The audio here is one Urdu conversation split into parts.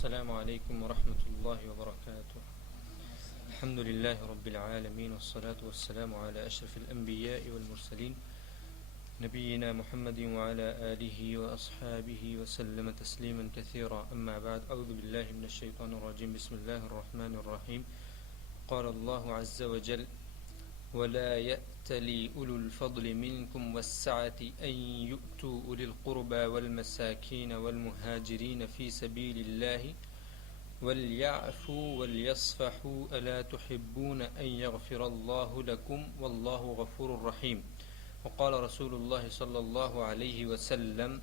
السلام عليكم ورحمة الله وبركاته. الحمد لله رب العالمين والصلاة والسلام على أشرف الأنبياء والمرسلين نبينا محمد وعلى آله وأصحابه وسلم تسليما كثيرا. أما بعد، أعوذ بالله من الشيطان الرجيم. بسم الله الرحمن الرحيم. قال الله عز وجل: ولا يأتلي أولو الفضل منكم والسعة أن يؤتوا أولي القربى والمساكين والمهاجرين في سبيل الله وليعفوا وليصفحوا ألا تحبون أن يغفر الله لكم والله غفور رحيم. وقال رسول الله صلى الله عليه وسلم: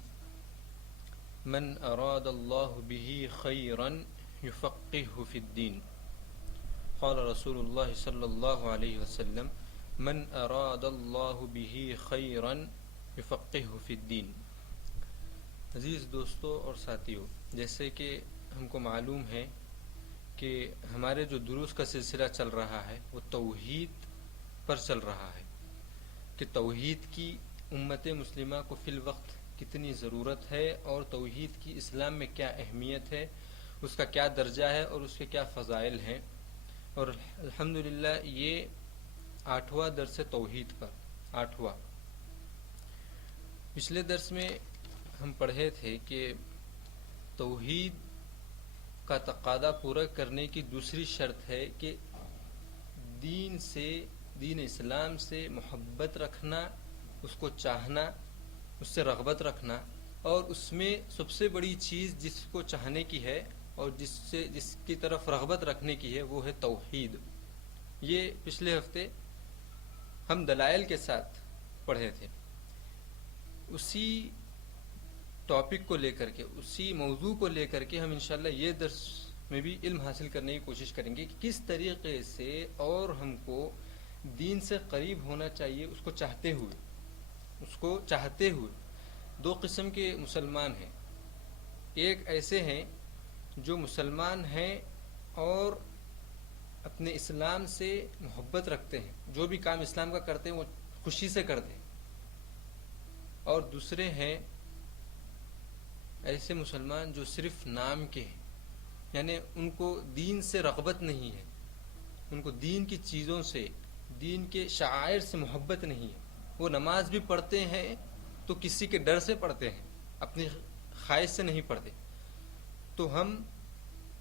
من أراد الله به خيرا يفقهه في الدين. قال رسول الله صلی اللہ علیہ وسلم: من اراد اللہ به خیرا یفقہہ فی الدین. عزیز دوستو اور ساتھیو، جیسے کہ ہم کو معلوم ہے کہ ہمارے جو دروس کا سلسلہ چل رہا ہے وہ توحید پر چل رہا ہے کہ توحید کی امت مسلمہ کو فی الوقت کتنی ضرورت ہے اور توحید کی اسلام میں کیا اہمیت ہے، اس کا کیا درجہ ہے اور اس کے کیا فضائل ہیں. اور الحمدللہ یہ 8واں درس ہے توحید پر. 8واں. پچھلے درس میں ہم پڑھے تھے کہ توحید کا تقاضا پورا کرنے کی دوسری شرط ہے کہ دین اسلام سے محبت رکھنا، اس کو چاہنا، اس سے رغبت رکھنا، اور اس میں سب سے بڑی چیز جس کو چاہنے کی ہے اور جس کی طرف رغبت رکھنے کی ہے وہ ہے توحید. یہ پچھلے ہفتے ہم دلائل کے ساتھ پڑھے تھے. اسی ٹاپک کو لے کر کے، اسی موضوع کو لے کر کے ہم انشاءاللہ یہ درس میں بھی علم حاصل کرنے کی کوشش کریں گے کہ کس طریقے سے اور ہم کو دین سے قریب ہونا چاہیے، اس کو چاہتے ہوئے. دو قسم کے مسلمان ہیں. ایک ایسے ہیں جو مسلمان ہیں اور اپنے اسلام سے محبت رکھتے ہیں، جو بھی کام اسلام کا کرتے ہیں وہ خوشی سے کرتے ہیں. اور دوسرے ہیں ایسے مسلمان جو صرف نام کے ہیں، یعنی ان کو دین سے رغبت نہیں ہے، ان کو دین کی چیزوں سے، دین کے شعائر سے محبت نہیں ہے. وہ نماز بھی پڑھتے ہیں تو کسی کے ڈر سے پڑھتے ہیں، اپنی خواہش سے نہیں پڑھتے. تو ہم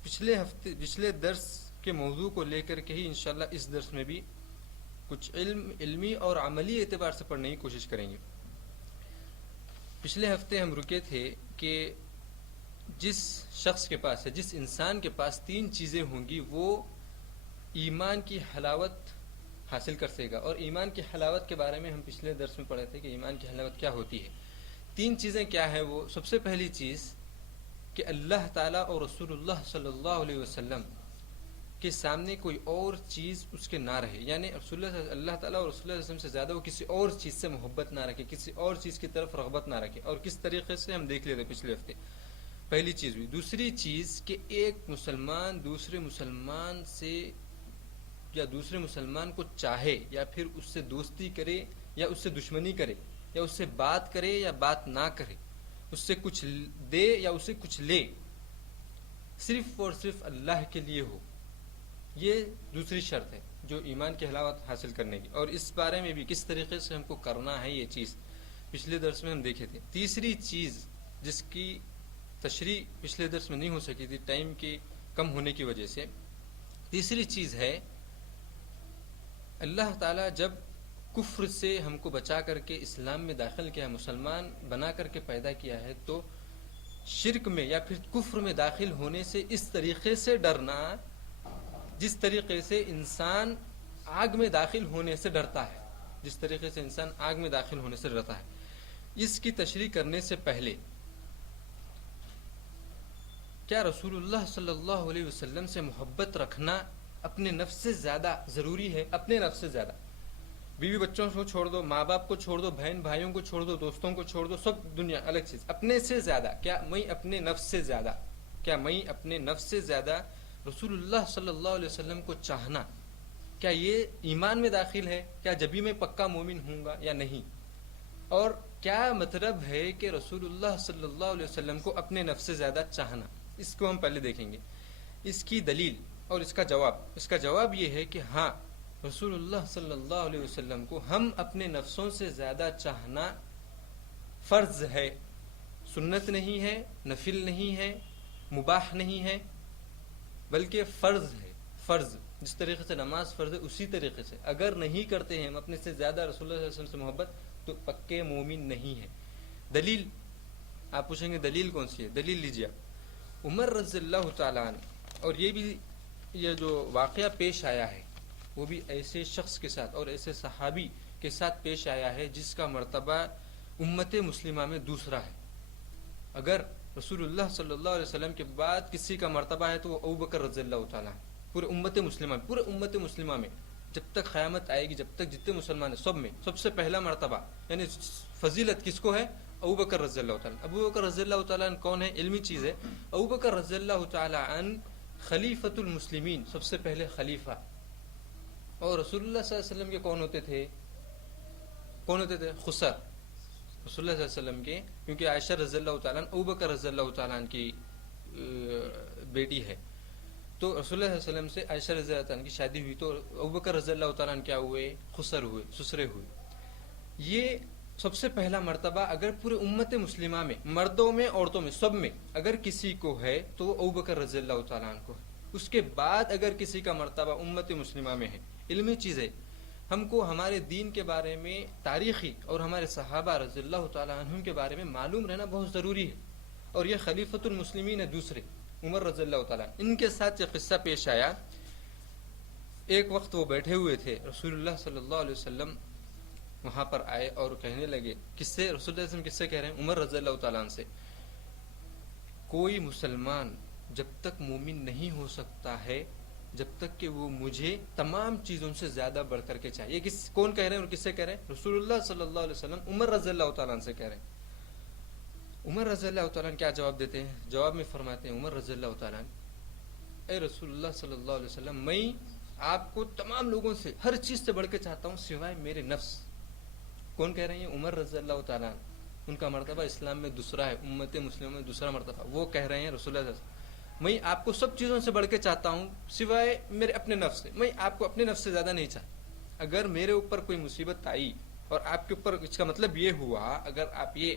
پچھلے درس کے موضوع کو لے کر کے ہی انشاءاللہ اس درس میں بھی کچھ علمی اور عملی اعتبار سے پڑھنے کی کوشش کریں گے. پچھلے ہفتے ہم رکے تھے کہ جس شخص کے پاس ہے، جس انسان کے پاس 3 چیزیں ہوں گی وہ ایمان کی حلاوت حاصل کر سکے گا. اور ایمان کی حلاوت کے بارے میں ہم پچھلے درس میں پڑھے تھے کہ ایمان کی حلاوت کیا ہوتی ہے. 3 چیزیں کیا ہے وہ؟ سب سے پہلی چیز کہ اللہ تعالیٰ اور رسول اللہ صلی اللہ علیہ وسلم کے سامنے کوئی اور چیز اس کے نہ رہے، یعنی اللہ تعالیٰ اور رسول اللہ صلی اللہ علیہ وسلم سے زیادہ وہ کسی اور چیز سے محبت نہ رکھے، کسی اور چیز کی طرف رغبت نہ رکھے. اور کس طریقے سے ہم دیکھ لیتے پچھلے ہفتے. پہلی چیز ہوئی. دوسری چیز کہ ایک مسلمان دوسرے مسلمان سے یا دوسرے مسلمان کو چاہے یا پھر اس سے دوستی کرے یا اس سے دشمنی کرے یا اس سے بات کرے یا بات نہ کرے، اس سے کچھ دے یا اسے کچھ لے، صرف اور صرف اللہ کے لیے ہو. یہ دوسری شرط ہے جو ایمان کی حلاوت حاصل کرنے کی. اور اس بارے میں بھی کس طریقے سے ہم کو کرنا ہے یہ چیز پچھلے درس میں ہم دیکھے تھے. تیسری چیز جس کی تشریح پچھلے درس میں نہیں ہو سکی تھی ٹائم کے کم ہونے کی وجہ سے، تیسری چیز ہے اللہ تعالیٰ جب کفر سے ہم کو بچا کر کے اسلام میں داخل کیا، مسلمان بنا کر کے پیدا کیا ہے، تو شرک میں یا پھر کفر میں داخل ہونے سے اس طریقے سے ڈرنا جس طریقے سے انسان آگ میں داخل ہونے سے ڈرتا ہے، جس طریقے سے انسان آگ میں داخل ہونے سے ڈرتا ہے. اس کی تشریح کرنے سے پہلے کیا رسول اللہ صلی اللہ علیہ وسلم سے محبت رکھنا اپنے نفس سے زیادہ ضروری ہے؟ اپنے نفس سے زیادہ. بیوی بچوں کو چھوڑ دو، ماں باپ کو چھوڑ دو، بہن بھائیوں کو چھوڑ دو، دوستوں کو چھوڑ دو، سب دنیا الگ چیز. اپنے سے زیادہ کیا میں اپنے نفس سے زیادہ، کیا میں اپنے نفس سے زیادہ رسول اللہ صلی اللہ علیہ وسلم کو چاہنا، کیا یہ ایمان میں داخل ہے؟ کیا جبھی میں پکا مومن ہوں گا یا نہیں؟ اور کیا مطلب ہے کہ رسول اللہ صلی اللہ علیہ وسلم کو اپنے نفس سے زیادہ چاہنا؟ اس کو ہم پہلے دیکھیں گے، اس کی دلیل اور اس کا جواب یہ ہے کہ ہاں، رسول اللہ صلی اللہ علیہ وسلم کو ہم اپنے نفسوں سے زیادہ چاہنا فرض ہے، سنت نہیں ہے، نفل نہیں ہے، مباح نہیں ہے، بلکہ فرض ہے۔ فرض جس طریقے سے نماز فرض ہے اسی طریقے سے اگر نہیں کرتے ہیں ہم اپنے سے زیادہ رسول اللہ صلی اللہ علیہ وسلم سے محبت تو پکے مومن نہیں ہیں۔ دلیل آپ پوچھیں گے دلیل کون سی ہے؟ دلیل لیجیے آپ، عمر رضی اللہ تعالیٰ عنہ، اور یہ جو واقعہ پیش آیا ہے وہ بھی ایسے شخص کے ساتھ اور ایسے صحابی کے ساتھ پیش آیا ہے جس کا مرتبہ امت مسلمہ میں دوسرا ہے۔ اگر رسول اللہ صلی اللہ علیہ وسلم کے بعد کسی کا مرتبہ ہے تو وہ ابوبکر رضی اللہ تعالیٰ عنہ، پورے امت مسلمہ میں جب تک قیامت آئے گی، جب تک جتنے مسلمان ہیں سب میں سب سے پہلا مرتبہ یعنی فضیلت کس کو ہے؟ ابوبکر رضی اللہ تعالیٰ عنہ۔ ابوبکر رضی اللہ تعالیٰ عنہ کون ہے؟ علمی چیز ہے۔ ابوبکر رضی اللہ تعالیٰ عنہ خلیفۃ المسلمین، سب سے پہلے خلیفہ۔ اور رسول اللہ صلی اللہ علیہ وسلم کے کون ہوتے تھے؟ خسر، رسول اللہ صلی اللہ علیہ وسلم کے، کیونکہ عائشہ رضی اللہ تعالیٰ عنہ ابوبکر رضی اللہ تعالیٰ عنہ کی بیٹی ہے، تو رسول اللہ صلی اللہ علیہ وسلم سے عائشہ رضی اللہ تعالیٰ عنہ کی شادی ہوئی، تو ابوبکر رضی اللہ تعالیٰ عنہ کیا ہوئے؟ خسر ہوئے، سسرے ہوئے۔ یہ سب سے پہلا مرتبہ اگر پورے امت مسلمہ میں، مردوں میں عورتوں میں سب میں اگر کسی کو ہے تو وہ ابوبکر رضی اللہ تعالیٰ عنہ کو ہے۔ اس کے بعد اگر کسی کا مرتبہ امت مسلمہ میں ہے، علمی چیز ہے، ہم کو ہمارے دین کے بارے میں تاریخی اور ہمارے صحابہ رضی اللہ تعالیٰ عنہم کے بارے میں معلوم رہنا بہت ضروری ہے۔ اور یہ خلیفۃ المسلمین ہے دوسرے، عمر رضی اللہ تعالیٰ، ان کے ساتھ یہ قصہ پیش آیا۔ ایک وقت وہ بیٹھے ہوئے تھے، رسول اللہ صلی اللہ علیہ وسلم وہاں پر آئے اور کہنے لگے، کس سے؟ رسول اللہ صلی اللہ علیہ وسلم کس سے کہہ رہے ہیں؟ عمر رضی اللہ تعالیٰ عنہ سے، کوئی مسلمان جب تک مومن نہیں ہو سکتا ہے جب تک کہ وہ مجھے تمام چیزوں سے زیادہ بڑھ کر کے چاہیے۔ کون کہہ رہے ہیں اور کس سے کہہ رہے ہیں؟ رسول اللہ صلی اللہ علیہ وسلم عمر رضی اللہ تعالیٰ عنہ سے کہہ رہے ہیں۔ عمر رضی اللہ تعالیٰ عنہ کیا جواب دیتے ہیں؟ جواب میں فرماتے ہیں عمر رضی اللہ تعالیٰ عنہ، اے رسول اللہ صلی اللہ علیہ وسلم، میں آپ کو تمام لوگوں سے ہر چیز سے بڑھ کے چاہتا ہوں سوائے میرے نفس۔ کون کہہ رہے ہیں؟ عمر رضی اللہ تعالیٰ عنہ، ان کا مرتبہ اسلام میں دوسرا ہے، امت مسلمہ میں دوسرا مرتبہ۔ وہ کہہ رہے ہیں رسول اللہ صلی اللہ علیہ وسلم، میں آپ کو سب چیزوں سے بڑھ کے چاہتا ہوں سوائے میرے اپنے نفس سے، میں آپ کو اپنے نفس سے زیادہ نہیں چاہتا۔ اگر میرے اوپر کوئی مصیبت آئی اور آپ کے اوپر، اس کا مطلب یہ ہوا، اگر آپ یہ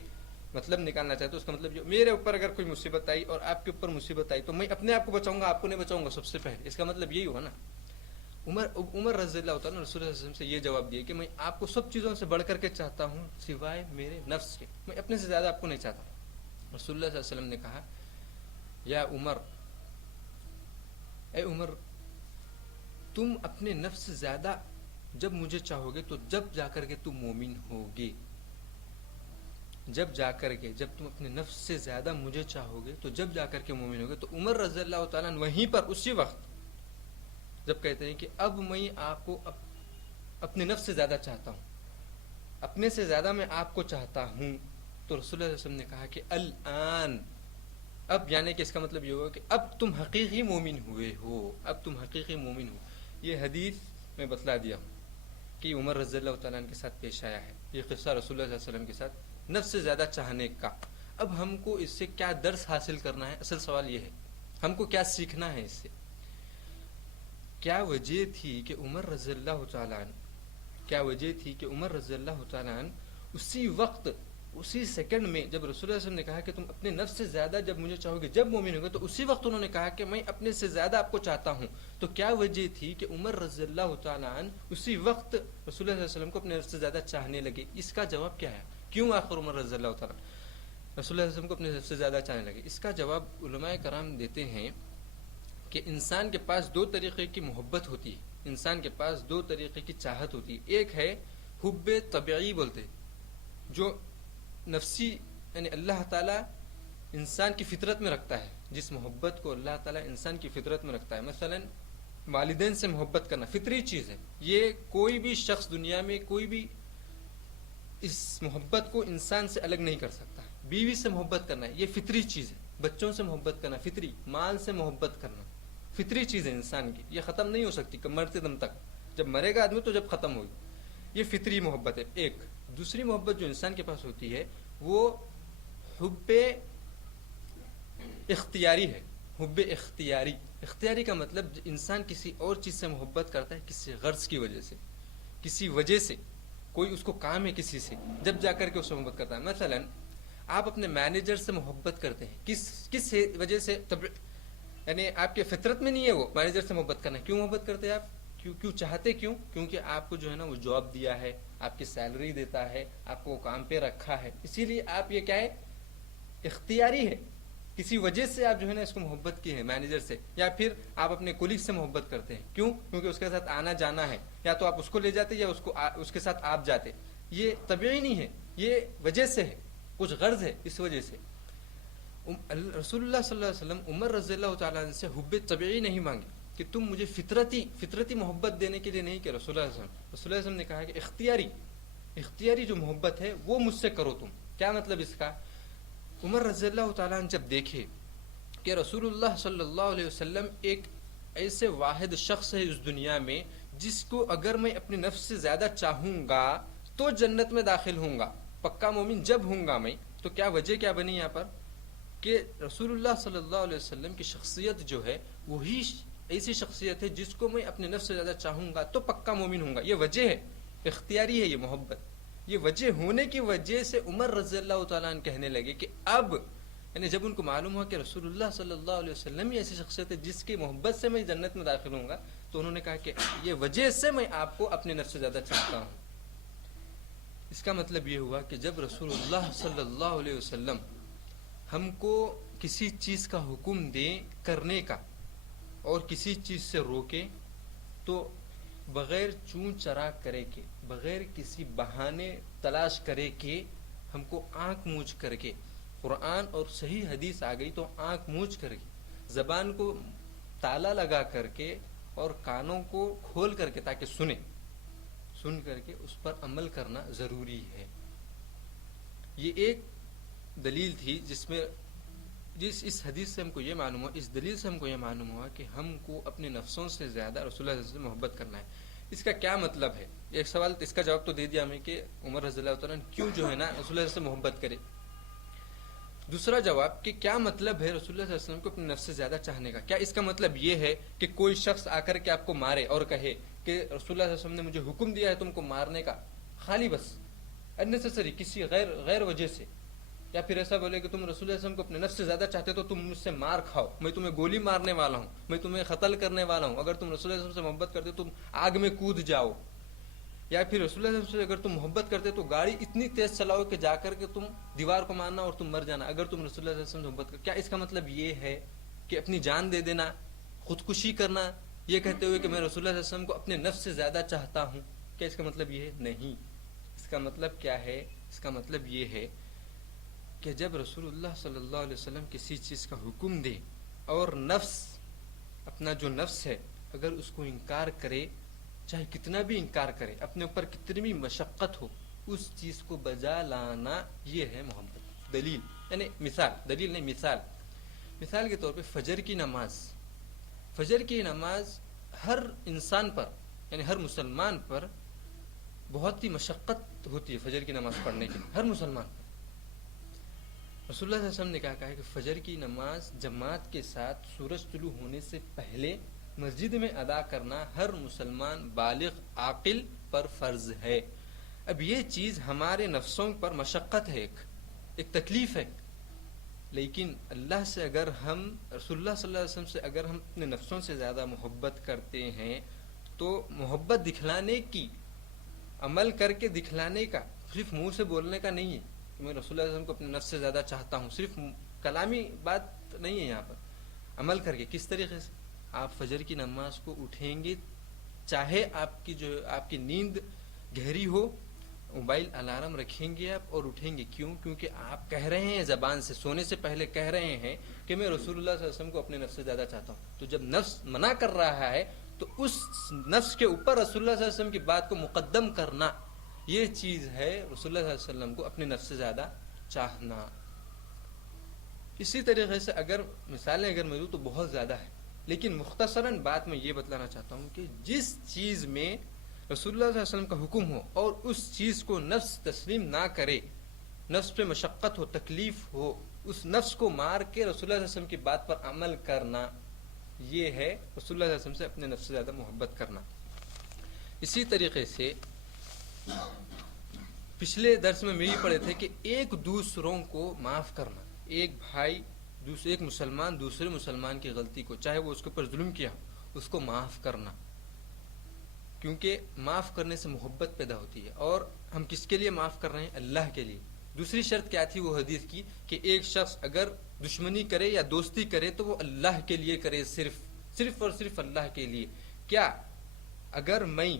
مطلب نکالنا چاہتے تو اس کا مطلب یہ، میرے اوپر اگر کوئی مصیبت آئی اور آپ کے اوپر مصیبت آئی تو میں اپنے آپ کو بچاؤں گا، آپ کو نہیں بچاؤں گا سب سے پہلے، اس کا مطلب یہی ہوا نا۔ عمر رضی اللہ تعالیٰ رسول اللہ صلی اللہ علیہ وسلم سے یہ جواب دیا کہ میں آپ کو سب چیزوں سے بڑھ کر کے چاہتا ہوں سوائے میرے نفس کے، میں اپنے سے زیادہ آپ کو نہیں چاہتا۔ رسول اللہ صلی اللہ علیہ وسلم نے کہا، یا عمر، اے عمر، تم اپنے نفس سے زیادہ جب مجھے چاہو گے تو جب جا کر کے تم مومن ہوگے، جب تم اپنے نفس سے زیادہ مجھے چاہو گے تو جب جا کر کے مومن ہوگے۔ تو عمر رضی اللہ تعالیٰ وہیں پر اسی وقت جب کہتے ہیں کہ اب میں آپ کو اپنے نفس سے زیادہ چاہتا ہوں، اپنے سے زیادہ میں آپ کو چاہتا ہوں، تو رسول اللہ صلی اللہ علیہ وسلم نے کہا کہ الآن، اب، یعنی کہ اس کا مطلب یہ ہوگا کہ اب تم حقیقی مومن ہوئے ہو، اب تم حقیقی مومن ہو۔ یہ حدیث میں بتلا دیا ہوں کہ عمر رضی اللہ تعالیٰ عنہ کے ساتھ پیش آیا ہے، یہ قصہ رسول اللہ صلی اللہ علیہ وسلم کے ساتھ نفس سے زیادہ چاہنے کا۔ اب ہم کو اس سے کیا درس حاصل کرنا ہے؟ اصل سوال یہ ہے، ہم کو کیا سیکھنا ہے اس سے؟ کیا وجہ تھی کہ عمر رضی اللہ تعالیٰ عنہ اسی وقت، اسی سیکنڈ میں جب رسول اللہ صلی اللہ علیہ وسلم نے کہا کہ تم اپنے نفس سے زیادہ جب مجھے چاہو گے جب مومن ہوگے، تو اسی وقت انہوں نے کہا کہ میں اپنے سے زیادہ آپ کو چاہتا ہوں۔ تو کیا وجہ تھی کہ عمر رضی اللہ تعالیٰ عنہ اسی وقت رسول اللہ صلی اللہ علیہ وسلم کو اپنے نفس سے زیادہ چاہنے لگے؟ اس کا جواب کیا ہے؟ کیوں آخر عمر رضی اللہ تعالیٰ رسول اللہ علیہ وسلم کو اپنے نفس سے زیادہ چاہنے لگے؟ اس کا جواب علماء کرام دیتے ہیں کہ انسان کے پاس دو طریقے کی محبت ہوتی ہے، انسان کے پاس دو طریقے کی چاہت ہوتی ہے۔ ایک ہے حب طبعی بولتے، جو نفسی، یعنی اللہ تعالیٰ انسان کی فطرت میں رکھتا ہے، جس محبت کو اللہ تعالیٰ انسان کی فطرت میں رکھتا ہے۔ مثلا والدین سے محبت کرنا فطری چیز ہے، یہ کوئی بھی شخص دنیا میں کوئی بھی اس محبت کو انسان سے الگ نہیں کر سکتا۔ بیوی سے محبت کرنا ہے، یہ فطری چیز ہے۔ بچوں سے محبت کرنا فطری، مال سے محبت کرنا فطری چیز ہے انسان کی، یہ ختم نہیں ہو سکتی مرتے دم تک، جب مرے گا آدمی تو جب ختم ہوگی، یہ فطری محبت ہے۔ ایک دوسری محبت جو انسان کے پاس ہوتی ہے وہ حب اختیاری ہے، حب اختیاری. اختیاری کا مطلب انسان کسی اور چیز سے محبت کرتا ہے کسی غرض کی وجہ سے, کسی وجہ سے, کوئی اس کو کام ہے کسی سے, جب جا کر کے اس سے محبت کرتا ہے. مثلا آپ اپنے مینیجر سے محبت کرتے ہیں, کس وجہ سے؟ یعنی آپ کے فطرت میں نہیں ہے وہ مینیجر سے محبت کرنا. کیوں محبت کرتے ہیں آپ؟ کیوں چاہتے؟ کیونکہ آپ کو جو ہے نا وہ جاب دیا ہے, آپ کی سیلری دیتا ہے, آپ کو کام پہ رکھا ہے, اسی لیے آپ یہ کیا ہے, اختیاری ہے. کسی وجہ سے آپ جو ہے نا اس کو محبت کی ہے مینیجر سے. یا پھر آپ اپنے کولیگ سے محبت کرتے ہیں, کیونکہ اس کے ساتھ آنا جانا ہے, یا تو آپ اس کو لے جاتے یا اس کے ساتھ آپ جاتے. یہ طبیعی نہیں ہے, یہ وجہ سے ہے, کچھ غرض ہے اس وجہ سے. رسول اللہ صلی اللہ علیہ وسلم عمر رضی اللہ تعالیٰ عنہ سے حب طبیعی نہیں مانگے کہ تم مجھے فطرتی محبت دینے کے لیے نہیں کہ رسول اللہ صلی اللہ علیہ وسلم نے کہا کہ اختیاری جو محبت ہے وہ مجھ سے کرو تم. کیا مطلب اس کا؟ عمر رضی اللہ تعالیٰ عنہ جب دیکھے کہ رسول اللہ صلی اللہ علیہ وسلم ایک ایسے واحد شخص ہے اس دنیا میں جس کو اگر میں اپنی نفس سے زیادہ چاہوں گا تو جنت میں داخل ہوں گا, پکا مومن جب ہوں گا میں. تو کیا وجہ کیا بنی یہاں پر کہ رسول اللہ صلی اللہ علیہ وسلم کی شخصیت جو ہے وہی ایسی شخصیت ہے جس کو میں اپنے نفس سے زیادہ چاہوں گا تو پکا مومن ہوں گا. یہ وجہ ہے, اختیاری ہے یہ محبت. یہ وجہ ہونے کی وجہ سے عمر رضی اللہ تعالیٰ عنہ کہنے لگے کہ اب, یعنی جب ان کو معلوم ہوا کہ رسول اللہ صلی اللہ علیہ وسلم ہی ایسی شخصیت ہے جس کی محبت سے میں جنت میں داخل ہوں گا, تو انہوں نے کہا کہ یہ وجہ سے میں آپ کو اپنے نفس سے زیادہ چاہتا ہوں. اس کا مطلب یہ ہوا کہ جب رسول اللہ صلی اللہ علیہ وسلم ہم کو کسی چیز کا حکم دیں کرنے کا اور کسی چیز سے روکے تو بغیر چون چرا کرے کے, بغیر کسی بہانے تلاش کرے کہ ہم کو آنکھ موچ کر کے, قرآن اور صحیح حدیث آ گئی تو آنکھ موچ کر کے, زبان کو تالا لگا کر کے اور کانوں کو کھول کر کے تاکہ سن کر کے اس پر عمل کرنا ضروری ہے. یہ ایک دلیل تھی اس حدیث سے ہم کو یہ معلوم ہوا, اس دلیل سے ہم کو یہ معلوم ہوا کہ ہم کو اپنے نفسوں سے زیادہ رسول اللہ صلی اللہ علیہ وسلم سے محبت کرنا ہے. اس کا کیا مطلب ہے؟ ایک سوال, اس کا جواب تو دے دیا ہمیں کہ عمر رضی اللہ تعالیٰ کیوں جو ہے نا رسول اللہ سے محبت کرے. دوسرا جواب کہ کیا مطلب ہے رسول اللہ صلی اللہ علیہ وسلم کو اپنے نفس سے زیادہ چاہنے کا؟ کیا اس کا مطلب یہ ہے کہ کوئی شخص آ کر کے آپ کو مارے اور کہے کہ رسول اللہ صلی اللہ علیہ وسلم نے مجھے حکم دیا ہے تم کو مارنے کا, خالی بس انیسیسری کسی غیر وجہ سے, یا پھر ایسا بولے کہ تم رسول اللہ صلی اللہ علیہ وسلم کو اپنے نفس سے زیادہ چاہتے تو تم مجھ سے مار کھاؤ, میں تمہیں گولی مارنے والا ہوں, میں تمہیں قتل کرنے والا ہوں, اگر تم رسول اللہ صلی اللہ علیہ وسلم سے محبت کرتے تم آگ میں کود جاؤ. یا پھر رسول اللہ صلی اللہ علیہ وسلم سے اگر تم محبت کرتے تو گاڑی اتنی تیز چلاؤ کہ جا کر کے تم دیوار کو مارنا اور تم مر جانا, اگر تم رسول اللہ صلی اللہ علیہ وسلم سے محبت کرتے. کیا اس کا مطلب یہ ہے کہ اپنی جان دے دینا, خودکشی کرنا, یہ کہتے ہوئے کہ میں رسول اللہ صلی اللہ علیہ وسلم کو اپنے نفس سے زیادہ چاہتا ہوں؟ کیا اس کا مطلب یہ ہے؟ نہیں. اس کا مطلب کیا ہے؟ اس کا مطلب یہ ہے کہ جب رسول اللہ صلی اللہ علیہ وسلم کسی چیز کا حکم دے اور نفس, اپنا جو نفس ہے, اگر اس کو انکار کرے, چاہے کتنا بھی انکار کرے, اپنے اوپر کتنی بھی مشقت ہو, اس چیز کو بجا لانا, یہ ہے محبت. دلیل یعنی مثال, دلیل نہیں مثال کے طور پہ فجر کی نماز ہر انسان پر, یعنی ہر مسلمان پر بہت ہی مشقت ہوتی ہے فجر کی نماز پڑھنے کے لیے, ہر مسلمان پر. رسول اللہ صلی اللہ علیہ وسلم نے کہا ہے کہ فجر کی نماز جماعت کے ساتھ سورج طلوع ہونے سے پہلے مسجد میں ادا کرنا ہر مسلمان بالغ عاقل پر فرض ہے. اب یہ چیز ہمارے نفسوں پر مشقت ہے, ایک تکلیف ہے, لیکن اللہ سے اگر ہم, رسول اللہ صلی اللہ علیہ وسلم سے اگر ہم اپنے نفسوں سے زیادہ محبت کرتے ہیں تو محبت دکھلانے کی, عمل کر کے دکھلانے کا, صرف منہ سے بولنے کا نہیں ہے کہ میں رسول اللہ صلی اللہ علیہ وسلم کو اپنے نفس سے زیادہ چاہتا ہوں, صرف کلامی بات نہیں ہے یہاں پر, عمل کر کے. کس طریقے سے؟ آپ فجر کی نماز کو اٹھیں گے, چاہے آپ کی نیند گہری ہو, موبائل الارم رکھیں گے آپ اور اٹھیں گے. کیوں؟ کیونکہ آپ کہہ رہے ہیں زبان سے, سونے سے پہلے کہہ رہے ہیں کہ میں رسول اللہ صلی اللہ علیہ وسلم کو اپنے نفس سے زیادہ چاہتا ہوں. تو جب نفس منع کر رہا ہے تو اس نفس کے اوپر رسول اللہ صلی اللہ علیہ وسلم کی بات کو مقدم کرنا, یہ چیز ہے رسول اللہ صلی اللہ علیہ وسلم کو اپنے نفس سے زیادہ چاہنا. اسی طریقے سے اگر مثالیں اگر میں دوں تو بہت زیادہ ہے, لیکن مختصراً بات میں یہ بتلانا چاہتا ہوں کہ جس چیز میں رسول اللہ صلی اللہ علیہ وسلم کا حکم ہو اور اس چیز کو نفس تسلیم نہ کرے, نفس پہ مشقت ہو, تکلیف ہو, اس نفس کو مار کے رسول اللہ صلی اللہ علیہ وسلم کی بات پر عمل کرنا، یہ ہے رسول اللہ صلی اللہ علیہ وسلم سے اپنے نفس سے زیادہ محبت کرنا۔ اسی طریقے سے پچھلے درس میں یہی پڑھے تھے کہ ایک دوسروں کو معاف کرنا، ایک بھائی ایک مسلمان دوسرے مسلمان کی غلطی کو، چاہے وہ اس کے اوپر ظلم کیا ہو، اس کو معاف کرنا، کیونکہ معاف کرنے سے محبت پیدا ہوتی ہے۔ اور ہم کس کے لیے معاف کر رہے ہیں؟ اللہ کے لیے۔ دوسری شرط کیا تھی وہ حدیث کی کہ ایک شخص اگر دشمنی کرے یا دوستی کرے تو وہ اللہ کے لیے کرے، صرف اور صرف اللہ کے لیے۔ کیا اگر میں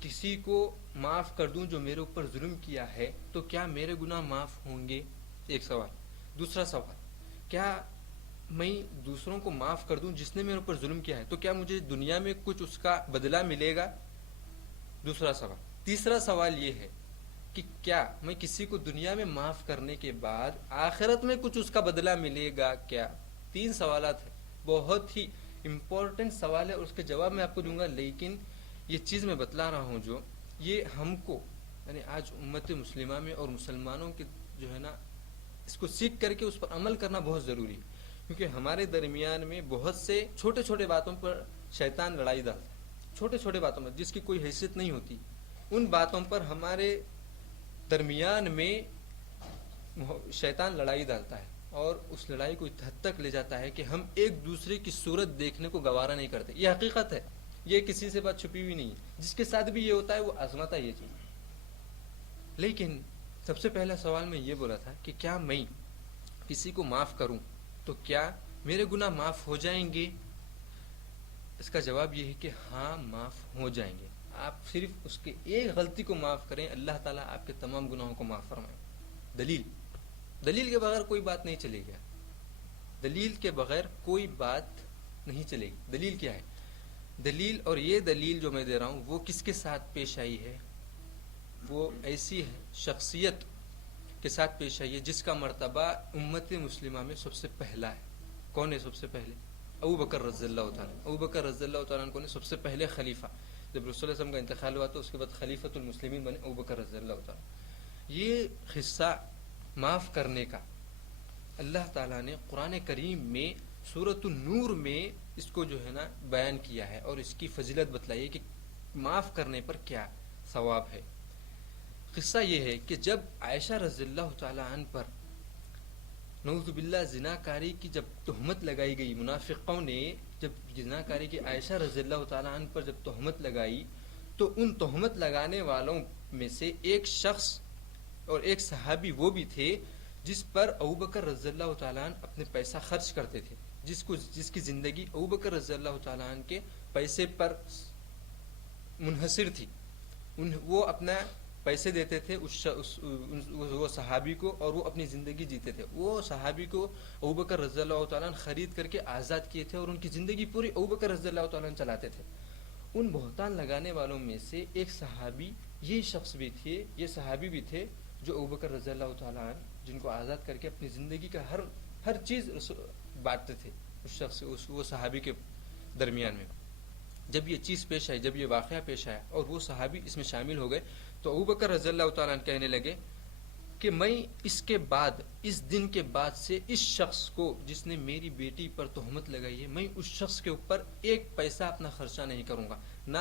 کسی کو معاف کر دوں جو میرے اوپر ظلم کیا ہے تو کیا میرے گناہ معاف ہوں گے؟ ایک سوال۔ دوسرا سوال، کیا میں دوسروں کو معاف کر دوں جس نے میرے اوپر ظلم کیا ہے تو کیا مجھے دنیا میں کچھ اس کا بدلہ ملے گا؟ دوسرا سوال۔ تیسرا سوال یہ ہے کہ کیا میں کسی کو دنیا میں معاف کرنے کے بعد آخرت میں کچھ اس کا بدلہ ملے گا کیا؟ 3 سوالات ہیں، بہت ہی امپورٹنٹ سوال ہے اور اس کے جواب میں آپ کو دوں گا، لیکن یہ چیز میں بتلا رہا ہوں جو یہ ہم کو یعنی آج امت مسلمہ میں اور مسلمانوں کے جو ہے نا اس کو سیکھ کر کے اس پر عمل کرنا بہت ضروری ہے، کیونکہ ہمارے درمیان میں بہت سے چھوٹے چھوٹے باتوں پر شیطان لڑائی ڈالتا ہے، چھوٹے چھوٹے باتوں پر جس کی کوئی حیثیت نہیں ہوتی، ان باتوں پر ہمارے درمیان میں شیطان لڑائی ڈالتا ہے اور اس لڑائی کو اس حد تک لے جاتا ہے کہ ہم ایک دوسرے کی صورت دیکھنے کو گوارا نہیں کرتے۔ یہ حقیقت ہے، یہ کسی سے بات چھپی ہوئی نہیں ہے، جس کے ساتھ بھی یہ ہوتا ہے وہ آزماتا ہے یہ چیز۔ لیکن سب سے پہلا سوال میں یہ بولا تھا کہ کیا میں کسی کو معاف کروں تو کیا میرے گناہ معاف ہو جائیں گے؟ اس کا جواب یہ ہے کہ ہاں، معاف ہو جائیں گے۔ آپ صرف اس کے ایک غلطی کو معاف کریں، اللہ تعالیٰ آپ کے تمام گناہوں کو معاف فرمائیں۔ دلیل کے بغیر کوئی بات نہیں چلے گی، دلیل کے بغیر کوئی بات نہیں چلے گی۔ دلیل کیا ہے؟ دلیل، اور یہ دلیل جو میں دے رہا ہوں وہ کس کے ساتھ پیش آئی ہے؟ وہ ایسی شخصیت کے ساتھ پیش آئی ہے جس کا مرتبہ امت مسلمہ میں سب سے پہلا ہے۔ کون ہے سب سے پہلے؟ ابو بکر رضی اللہ تعالیٰ۔ ابو بکر رضی اللہ تعالیٰ عنہ سب سے پہلے خلیفہ، جب رسول اللہ صلی اللہ علیہ وسلم کا انتقال ہوا تو اس کے بعد خلیفۃ المسلمین بنے ابو بکر رضی اللہ تعالیٰ۔ یہ قصہ معاف کرنے کا اللہ تعالیٰ نے قرآن کریم میں سورۃ النور میں اس کو جو ہے نا بیان کیا ہے اور اس کی فضیلت بتلائی ہے کہ معاف کرنے پر کیا ثواب ہے۔ قصہ یہ ہے کہ جب عائشہ رضی اللہ تعالیٰ عنہ پر نعوذ باللہ زناکاری کی جب تہمت لگائی گئی، منافقوں نے جب زناکاری کی عائشہ رضی اللہ تعالیٰ عنہ پر جب تہمت لگائی تو ان تہمت لگانے والوں میں سے ایک شخص اور ایک صحابی وہ بھی تھے جس پر ابوبکر رضی اللہ تعالیٰ عنہ اپنے پیسہ خرچ کرتے تھے، جس کی زندگی ابوبکر رضی اللہ تعالیٰ عنہ کے پیسے پر منحصر تھی۔ وہ اپنا پیسے دیتے تھے وہ صحابی کو اور وہ اپنی زندگی جیتے تھے۔ وہ صحابی کو ابوبکر رضی اللہ تعالیٰ عنہ خرید کر کے آزاد کیے تھے اور ان کی زندگی پوری ابوبکر رضی اللہ تعالیٰ عنہ چلاتے تھے۔ ان بہتان لگانے والوں میں سے ایک صحابی یہ شخص بھی تھے، یہ صحابی بھی تھے جو ابوبکر رضی اللہ تعالیٰ عنہ جن کو آزاد کر کے اپنی زندگی کا ہر چیز بانٹتے تھے اس شخص وہ صحابی کے درمیان میں۔ جب یہ چیز پیش آئی، جب یہ واقعہ پیش آیا اور وہ صحابی اس میں شامل ہو گئے تو ابوبکر رضی اللہ تعالیٰ عنہ کہنے لگے کہ میں اس دن کے بعد سے اس شخص کو جس نے میری بیٹی پر تہمت لگائی ہے، میں اس شخص کے اوپر ایک پیسہ اپنا خرچہ نہیں کروں گا، نہ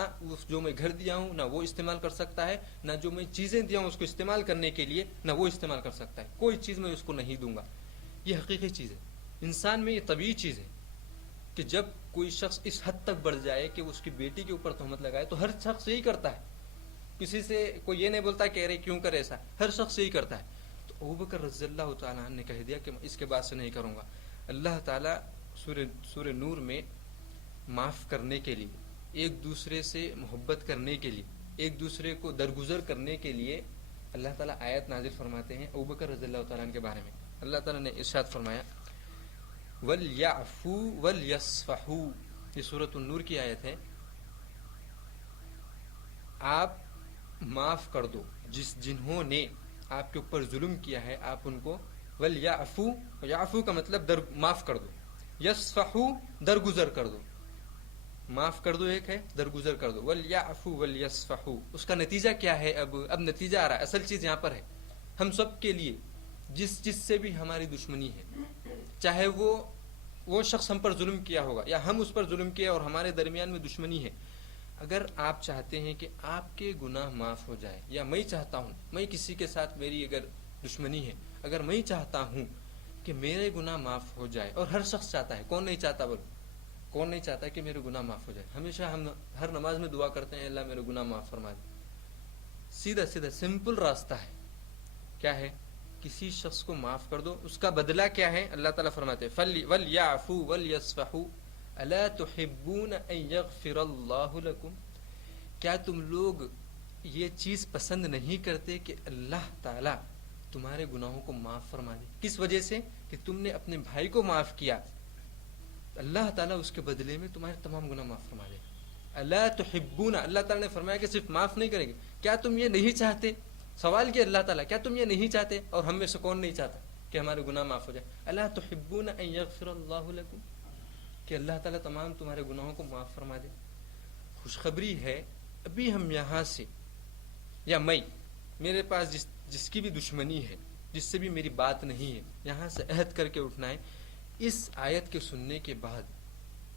جو میں گھر دیا ہوں نہ وہ استعمال کر سکتا ہے، نہ جو میں چیزیں دیا ہوں اس کو استعمال کرنے کے لیے نہ وہ استعمال کر سکتا ہے، کوئی چیز میں اس کو نہیں دوں گا۔ یہ حقیقی چیز ہے، انسان میں یہ طبیعی چیز ہے کہ جب کوئی شخص اس حد تک بڑھ جائے کہ اس کی بیٹی کے اوپر تہمت لگائے تو ہر شخص یہی کرتا ہے، کسی سے کوئی یہ نہیں بولتا کہ ارے کیوں کرے ایسا، ہر شخص یہی کرتا ہے۔ تو ابوبکر رضی اللہ تعالیٰ عنہ نے کہہ دیا کہ اس کے بعد سے نہیں کروں گا۔ اللہ تعالیٰ سورہ نور میں معاف کرنے کے لیے، ایک دوسرے سے محبت کرنے کے لیے، ایک دوسرے کو درگزر کرنے کے لیے اللہ تعالیٰ آیت نازل فرماتے ہیں ابوبکر رضی اللہ تعالیٰ عنہ کے بارے میں۔ اللہ تعالیٰ نے ارشاد فرمایا وَلْيَعْفُوا وَلْيَصْفَحُوا، یہ سورۃ النور کی آیت ہے۔ آپ معاف کر دو جنہوں نے آپ کے اوپر ظلم کیا ہے، آپ ان کو وَلْيَعْفُوا، یعفو کا مطلب معاف کر دو، یصفحوا درگزر کر دو، معاف کر دو ایک ہے، درگزر کر دو، وَلْيَعْفُوا وَلْيَصْفَحُوا۔ اس کا نتیجہ کیا ہے؟ اب نتیجہ آ رہا ہے، اصل چیز یہاں پر ہے ہم سب کے لیے جس سے بھی ہماری دشمنی ہے، چاہے وہ شخص ہم پر ظلم کیا ہوگا یا ہم اس پر ظلم کیا اور ہمارے درمیان میں دشمنی ہے، اگر آپ چاہتے ہیں کہ آپ کے گناہ معاف ہو جائے، یا میں چاہتا ہوں، میں کسی کے ساتھ میری اگر دشمنی ہے، اگر میں چاہتا ہوں کہ میرے گناہ معاف ہو جائے، اور ہر شخص چاہتا ہے، کون نہیں چاہتا بولو، کون نہیں چاہتا کہ میرے گناہ معاف ہو جائے؟ ہمیشہ ہم ہر نماز میں دعا کرتے ہیں اللہ میرے گناہ معاف فرما دے. سیدھا سیدھا سمپل راستہ ہے، کیا ہے؟ کسی شخص کو معاف کر دو. اس کا بدلہ کیا ہے؟ اللہ تعالیٰ فرماتے ہیں وَلْيَعْفُوا وَلْيَصْفَحُوا أَلَا تُحِبُّونَ أَن يَغْفِرَ اللَّهُ لَكُمْ. کیا تم لوگ یہ چیز پسند نہیں کرتے کہ اللہ تعالیٰ تمہارے گناہوں کو معاف فرما دے؟ کس وجہ سے؟ کہ تم نے اپنے بھائی کو معاف کیا، اللہ تعالیٰ اس کے بدلے میں تمہارے تمام گناہ معاف فرما دے. الا تحبون، اللہ تعالیٰ نے فرمایا کہ صرف معاف نہیں کریں گے، کیا تم یہ نہیں چاہتے؟ سوال کیا اللہ تعالیٰ، کیا تم یہ نہیں چاہتے؟ اور ہم میں سے کون نہیں چاہتا کہ ہمارے گناہ معاف ہو جائے؟ الا تحبون ان یغفر اللہ لکم، کہ اللہ تعالیٰ تمام تمہارے گناہوں کو معاف فرما دے. خوشخبری ہے، ابھی ہم یہاں سے، یا میں، میرے پاس جس کی بھی دشمنی ہے، جس سے بھی میری بات نہیں ہے، یہاں سے عہد کر کے اٹھنا ہے اس آیت کے سننے کے بعد،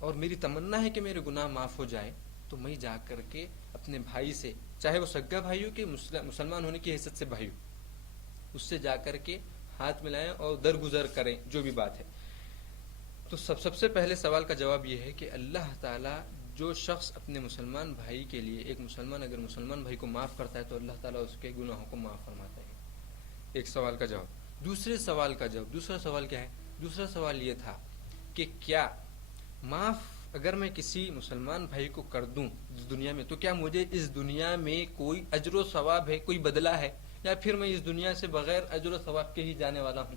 اور میری تمنا ہے کہ میرے گناہ معاف ہو جائے، تو میں جا کر کے اپنے بھائی سے، چاہے وہ سگا بھائی ہو کہ مسلمان ہونے کی حیثیت سے بھائی ہو، اس سے جا کر کے ہاتھ ملائیں اور درگزر کریں جو بھی بات ہے. تو سب سے پہلے سوال کا جواب یہ ہے کہ اللہ تعالیٰ جو شخص اپنے مسلمان بھائی کے لیے، ایک مسلمان اگر مسلمان بھائی کو معاف کرتا ہے تو اللہ تعالیٰ اس کے گناہوں کو معاف فرماتا ہے. ایک سوال کا جواب. دوسرے سوال کا جواب، دوسرا سوال کیا ہے؟ دوسرا سوال یہ تھا کہ کیا معاف اگر میں کسی مسلمان بھائی کو کر دوں اس دنیا میں، تو کیا مجھے اس دنیا میں کوئی اجر و ثواب ہے، کوئی بدلہ ہے، یا پھر میں اس دنیا سے بغیر اجر و ثواب کے ہی جانے والا ہوں؟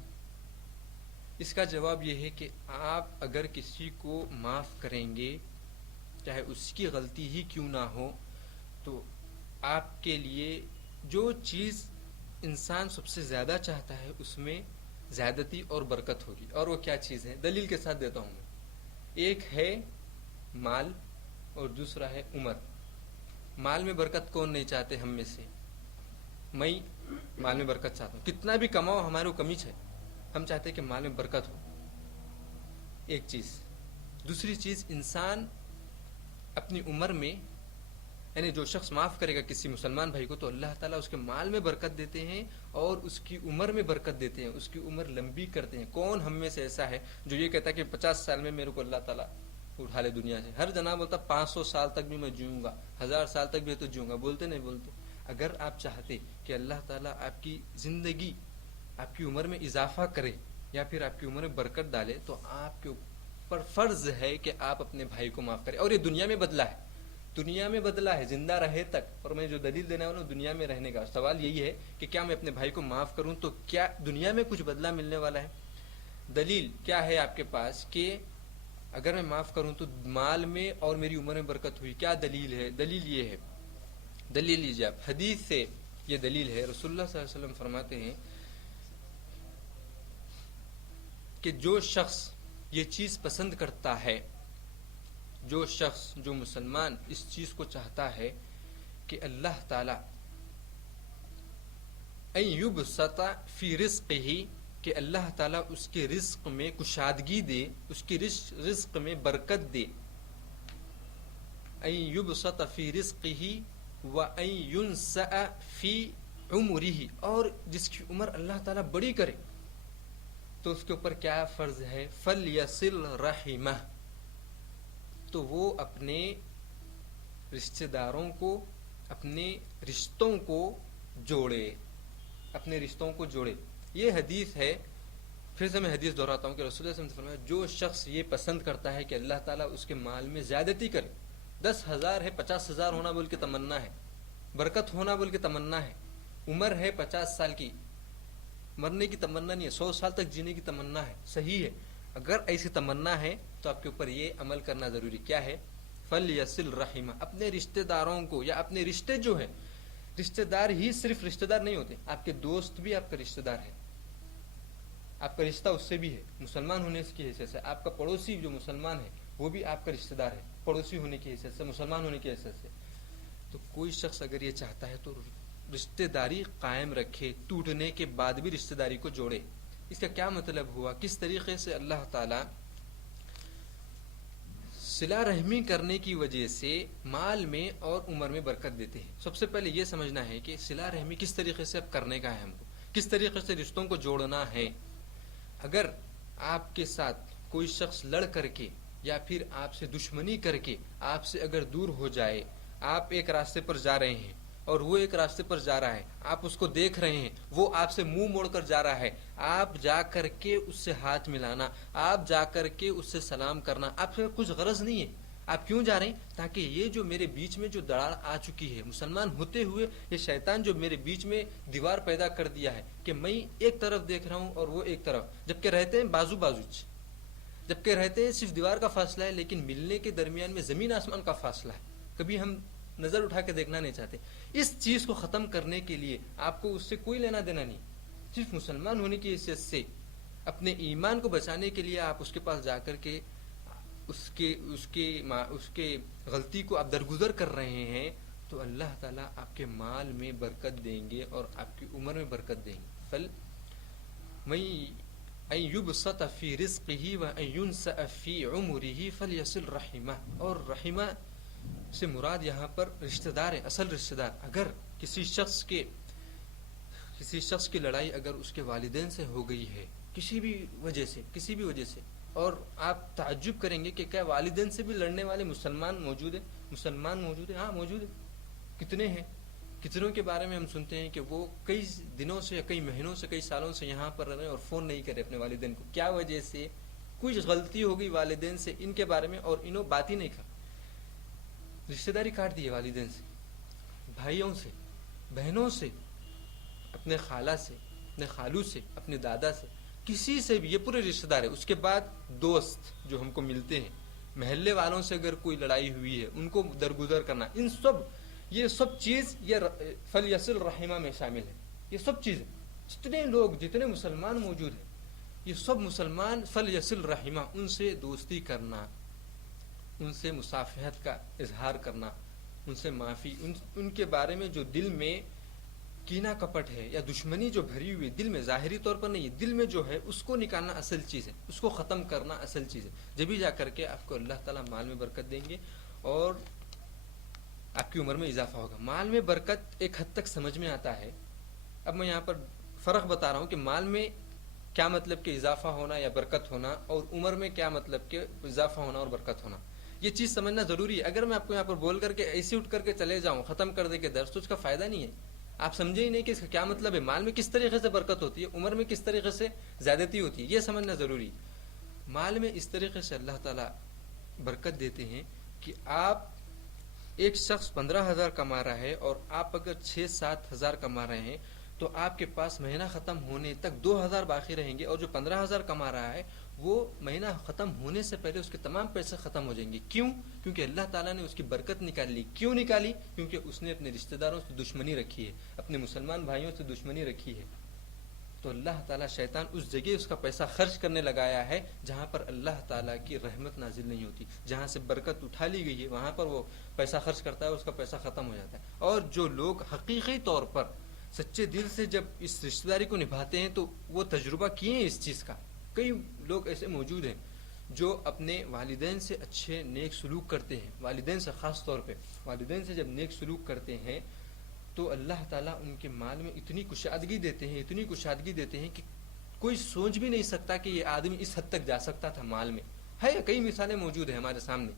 اس کا جواب یہ ہے کہ آپ اگر کسی کو معاف کریں گے، چاہے اس کی غلطی ہی کیوں نہ ہو، تو آپ کے لیے جو چیز انسان سب سے زیادہ چاہتا ہے اس میں زیادتی اور برکت ہوگی. اور وہ کیا چیز ہے؟ دلیل کے ساتھ دیتا ہوں میں. ایک ہے مال اور دوسرا ہے عمر. مال میں برکت کون نہیں چاہتے ہم میں سے؟ میں مال میں برکت چاہتا ہوں، کتنا بھی کماؤ ہمارے کو کمی ہے، ہم چاہتے ہیں کہ مال میں برکت ہو. ایک چیز. دوسری چیز، انسان اپنی عمر میں، یعنی جو شخص معاف کرے گا کسی مسلمان بھائی کو تو اللہ تعالیٰ اس کے مال میں برکت دیتے ہیں اور اس کی عمر میں برکت دیتے ہیں، اس کی عمر لمبی کرتے ہیں. کون ہم میں سے ایسا ہے جو یہ کہتا ہے کہ 50 سال میں میرے کو اللہ تعالیٰ اٹھا لے دنیا سے؟ ہر جناب بولتا 500 سال تک بھی میں جیوں گا، 1000 سال تک بھی تو جیوں گا. بولتے نہیں بولتے؟ اگر آپ چاہتے کہ اللہ تعالیٰ آپ کی زندگی، آپ کی عمر میں اضافہ کرے یا پھر آپ کی عمر میں برکت ڈالے، تو آپ کے اوپر فرض ہے کہ آپ اپنے بھائی کو معاف کریں. اور یہ دنیا میں بدلہ ہے، دنیا میں بدلہ ہے زندہ رہے تک. اور میں جو دلیل دینے والا ہوں دنیا میں رہنے کا. سوال یہی ہے کہ کیا میں اپنے بھائی کو معاف کروں تو کیا دنیا میں کچھ بدلہ ملنے والا ہے؟ دلیل کیا ہے آپ کے پاس کہ اگر میں معاف کروں تو مال میں اور میری عمر میں برکت ہوئی؟ کیا دلیل ہے؟ دلیل یہ ہے، دلیل لیجیے آپ، حدیث سے یہ دلیل ہے. رسول اللہ صلی اللہ علیہ وسلم فرماتے ہیں کہ جو شخص یہ چیز پسند کرتا ہے، جو شخص، جو مسلمان اس چیز کو چاہتا ہے کہ اللہ تعالیٰ ان یبسط فی رزقہ، کہ اللہ تعالیٰ اس کے رزق میں کشادگی دے، اس کے رزق میں برکت دے. ان یبسط فی رزقہ وان ینسأ فی عمرہ، اور جس کی عمر اللہ تعالیٰ بڑی کرے تو اس کے اوپر کیا فرض ہے؟ فلیصل رحمہ، تو وہ اپنے رشتہ داروں کو، اپنے رشتوں کو جوڑے، اپنے رشتوں کو جوڑے. یہ حدیث ہے. پھر سے میں حدیث دہراتا ہوں کہ رسول اللہ صلی اللہ علیہ وسلم نے فرمایا جو شخص یہ پسند کرتا ہے کہ اللہ تعالیٰ اس کے مال میں زیادتی کرے، 10,000 ہے 50,000 ہونا بول کے تمنا ہے، برکت ہونا بول کے تمنا ہے، عمر ہے 50 سال کی، مرنے کی تمنا نہیں ہے، 100 سال تک جینے کی تمنا ہے، صحیح ہے. اگر ایسی تمنا ہے تو آپ کے اوپر یہ عمل کرنا ضروری. کیا ہے؟ فلیصل رحمہ، اپنے رشتہ داروں کو، یا اپنے رشتے جو ہیں، رشتہ دار ہی صرف رشتہ دار نہیں ہوتے، آپ کے دوست بھی آپ کا رشتہ دار ہے، آپ کا رشتہ اس سے بھی ہے مسلمان ہونے کی حیثیت سے. آپ کا پڑوسی جو مسلمان ہے وہ بھی آپ کا رشتہ دار ہے پڑوسی ہونے کی حیثیت سے، مسلمان ہونے کی حیثیت سے. تو کوئی شخص اگر یہ چاہتا ہے تو رشتہ داری قائم رکھے، ٹوٹنے کے بعد بھی رشتہ داری کو جوڑے۔ اس کا کیا مطلب ہوا؟ کس طریقے سے اللہ تعالیٰ صلہ رحمی کرنے کی وجہ سے مال میں اور عمر میں برکت دیتے ہیں۔ سب سے پہلے یہ سمجھنا ہے کہ صلہ رحمی کس طریقے سے اب کرنے کا ہے، ہم کو کس طریقے سے رشتوں کو جوڑنا ہے۔ اگر آپ کے ساتھ کوئی شخص لڑ کر کے یا پھر آپ سے دشمنی کر کے آپ سے اگر دور ہو جائے، آپ ایک راستے پر جا رہے ہیں اور وہ ایک راستے پر جا رہا ہے، آپ اس کو دیکھ رہے ہیں، وہ آپ سے منہ موڑ کر جا رہا ہے، آپ جا کر کے اس سے ہاتھ ملانا، آپ جا کر کے اس سے سلام کرنا، آپ سے کچھ غرض نہیں ہے۔ آپ کیوں جا رہے ہیں؟ تاکہ یہ جو میرے بیچ میں جو دراڑ آ چکی ہے، مسلمان ہوتے ہوئے یہ شیطان جو میرے بیچ میں دیوار پیدا کر دیا ہے کہ میں ایک طرف دیکھ رہا ہوں اور وہ ایک طرف، جبکہ رہتے ہیں بازو بازو، جبکہ رہتے ہیں صرف دیوار کا فاصلہ ہے، لیکن ملنے کے درمیان میں زمین آسمان کا فاصلہ ہے، کبھی ہم نظر اٹھا کے دیکھنا نہیں چاہتے۔ اس چیز کو ختم کرنے کے لیے آپ کو اس سے کوئی لینا دینا نہیں، صرف مسلمان ہونے کی حیثیت سے اپنے ایمان کو بچانے کے لیے آپ اس کے پاس جا کر کے اس کے غلطی کو آپ درگزر کر رہے ہیں، تو اللہ تعالیٰ آپ کے مال میں برکت دیں گے اور آپ کی عمر میں برکت دیں گے۔ فل میں ان یبسط فی رزقہ و ان ینسأ فی عمرہ فلیصل رحمہ، اور رحمہ سے مراد یہاں پر رشتہ دار ہے، اصل رشتہ دار۔ اگر کسی شخص کی لڑائی اگر اس کے والدین سے ہو گئی ہے کسی بھی وجہ سے، اور آپ تعجب کریں گے کہ کیا والدین سے بھی لڑنے والے مسلمان موجود ہیں؟ ہاں موجود ہیں۔ کتنے ہیں؟ کتنوں کے بارے میں ہم سنتے ہیں کہ وہ کئی دنوں سے یا کئی مہینوں سے کئی سالوں سے یہاں پر رہ رہے ہیں اور فون نہیں کرے اپنے والدین کو۔ کیا وجہ سے؟ کچھ غلطی ہو گئی والدین سے ان کے بارے میں اور انہوں بات ہی نہیں کر، رشتہ داری کاٹ دی ہے والدین سے، بھائیوں سے، بہنوں سے، اپنے خالہ سے، اپنے خالو سے، اپنے دادا سے، کسی سے بھی، یہ پورے رشتہ دار ہے۔ اس کے بعد دوست جو ہم کو ملتے ہیں، محلے والوں سے اگر کوئی لڑائی ہوئی ہے ان کو درگزر کرنا، یہ سب چیز یہ فلیصل رحمہ میں شامل ہے۔ یہ سب چیزیں جتنے مسلمان موجود ہیں، یہ سب مسلمان فلیصل رحمہ، ان سے دوستی کرنا، ان سے مصافحت کا اظہار کرنا، ان سے معافی، ان کے بارے میں جو دل میں کینہ کپٹ ہے یا دشمنی جو بھری ہوئی دل میں، ظاہری طور پر نہیں، دل میں جو ہے اس کو نکالنا اصل چیز ہے، اس کو ختم کرنا اصل چیز ہے۔ جبھی جا کر کے آپ کو اللہ تعالیٰ مال میں برکت دیں گے اور آپ کی عمر میں اضافہ ہوگا۔ مال میں برکت ایک حد تک سمجھ میں آتا ہے۔ اب میں یہاں پر فرق بتا رہا ہوں کہ مال میں کیا مطلب کہ اضافہ ہونا یا برکت ہونا، اور عمر میں کیا مطلب کہ اضافہ ہونا اور برکت ہونا، یہ چیز سمجھنا ضروری ہے۔ اگر میں آپ کو یہاں پر بول کر کے ایسے اٹھ کر کے چلے جاؤں، ختم کر دے کے درس، تو اس کا فائدہ نہیں ہے۔ آپ سمجھے ہی نہیں کہ اس کا کیا مطلب ہے، مال میں کس طریقے سے برکت ہوتی ہے، عمر میں کس طریقے سے زیادتی ہوتی ہے، یہ سمجھنا ضروری ہے۔ مال میں اس طریقے سے اللہ تعالیٰ برکت دیتے ہیں کہ آپ ایک شخص 15,000 کما رہا ہے اور آپ اگر 6-7 ہزار کما رہے ہیں، تو آپ کے پاس مہینہ ختم ہونے تک 2,000 باقی رہیں گے، اور جو 15,000 کما رہا ہے وہ مہینہ ختم ہونے سے پہلے اس کے تمام پیسے ختم ہو جائیں گے۔ کیوں؟ کیونکہ اللہ تعالیٰ نے اس کی برکت نکال لی۔ کیوں نکالی؟ کیونکہ اس نے اپنے رشتہ داروں سے دشمنی رکھی ہے، اپنے مسلمان بھائیوں سے دشمنی رکھی ہے۔ تو اللہ تعالیٰ شیطان اس جگہ اس کا پیسہ خرچ کرنے لگایا ہے جہاں پر اللہ تعالیٰ کی رحمت نازل نہیں ہوتی، جہاں سے برکت اٹھا لی گئی ہے وہاں پر وہ پیسہ خرچ کرتا ہے، اس کا پیسہ ختم ہو جاتا ہے۔ اور جو لوگ حقیقی طور پر سچے دل سے جب اس رشتہ داری کو نبھاتے ہیں تو وہ تجربہ کیے ہیں اس چیز کا۔ کئی لوگ ایسے موجود ہیں جو اپنے والدین سے اچھے نیک سلوک کرتے ہیں، والدین سے خاص طور پہ والدین سے جب نیک سلوک کرتے ہیں تو اللہ تعالیٰ ان کے مال میں اتنی کشادگی دیتے ہیں کہ کوئی سوچ بھی نہیں سکتا کہ یہ آدمی اس حد تک جا سکتا تھا مال میں۔ ہے کئی مثالیں موجود ہیں ہمارے سامنے،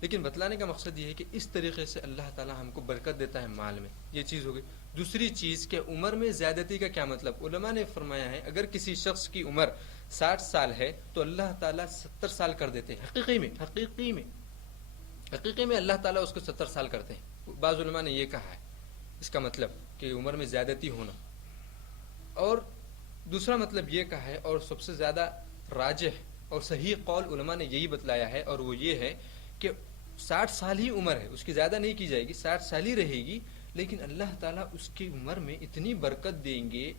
لیکن بتلانے کا مقصد یہ ہے کہ اس طریقے سے اللہ تعالیٰ ہم کو برکت دیتا ہے مال میں۔ یہ چیز ہو گئی۔ دوسری چیز کہ عمر میں زیادتی کا کیا مطلب؟ علماء نے فرمایا ہے اگر کسی شخص کی عمر 60 سال ہے تو اللہ تعالیٰ 70 سال کر دیتے ہیں۔ حقیقی میں اللہ تعالیٰ اس کو 70 سال کرتے ہیں۔ بعض علماء نے یہ کہا ہے اس کا مطلب کہ عمر میں زیادتی ہونا، اور دوسرا مطلب یہ کہا ہے، اور سب سے زیادہ راجح اور صحیح قول علماء نے یہی بتلایا ہے، اور وہ یہ ہے کہ 60 سال ہی عمر ہے، اس کی زیادہ نہیں کی جائے گی، 60 سال ہی رہے گی، لیکن اللہ تعالیٰ اس کی عمر میں اتنی برکت دیں گے،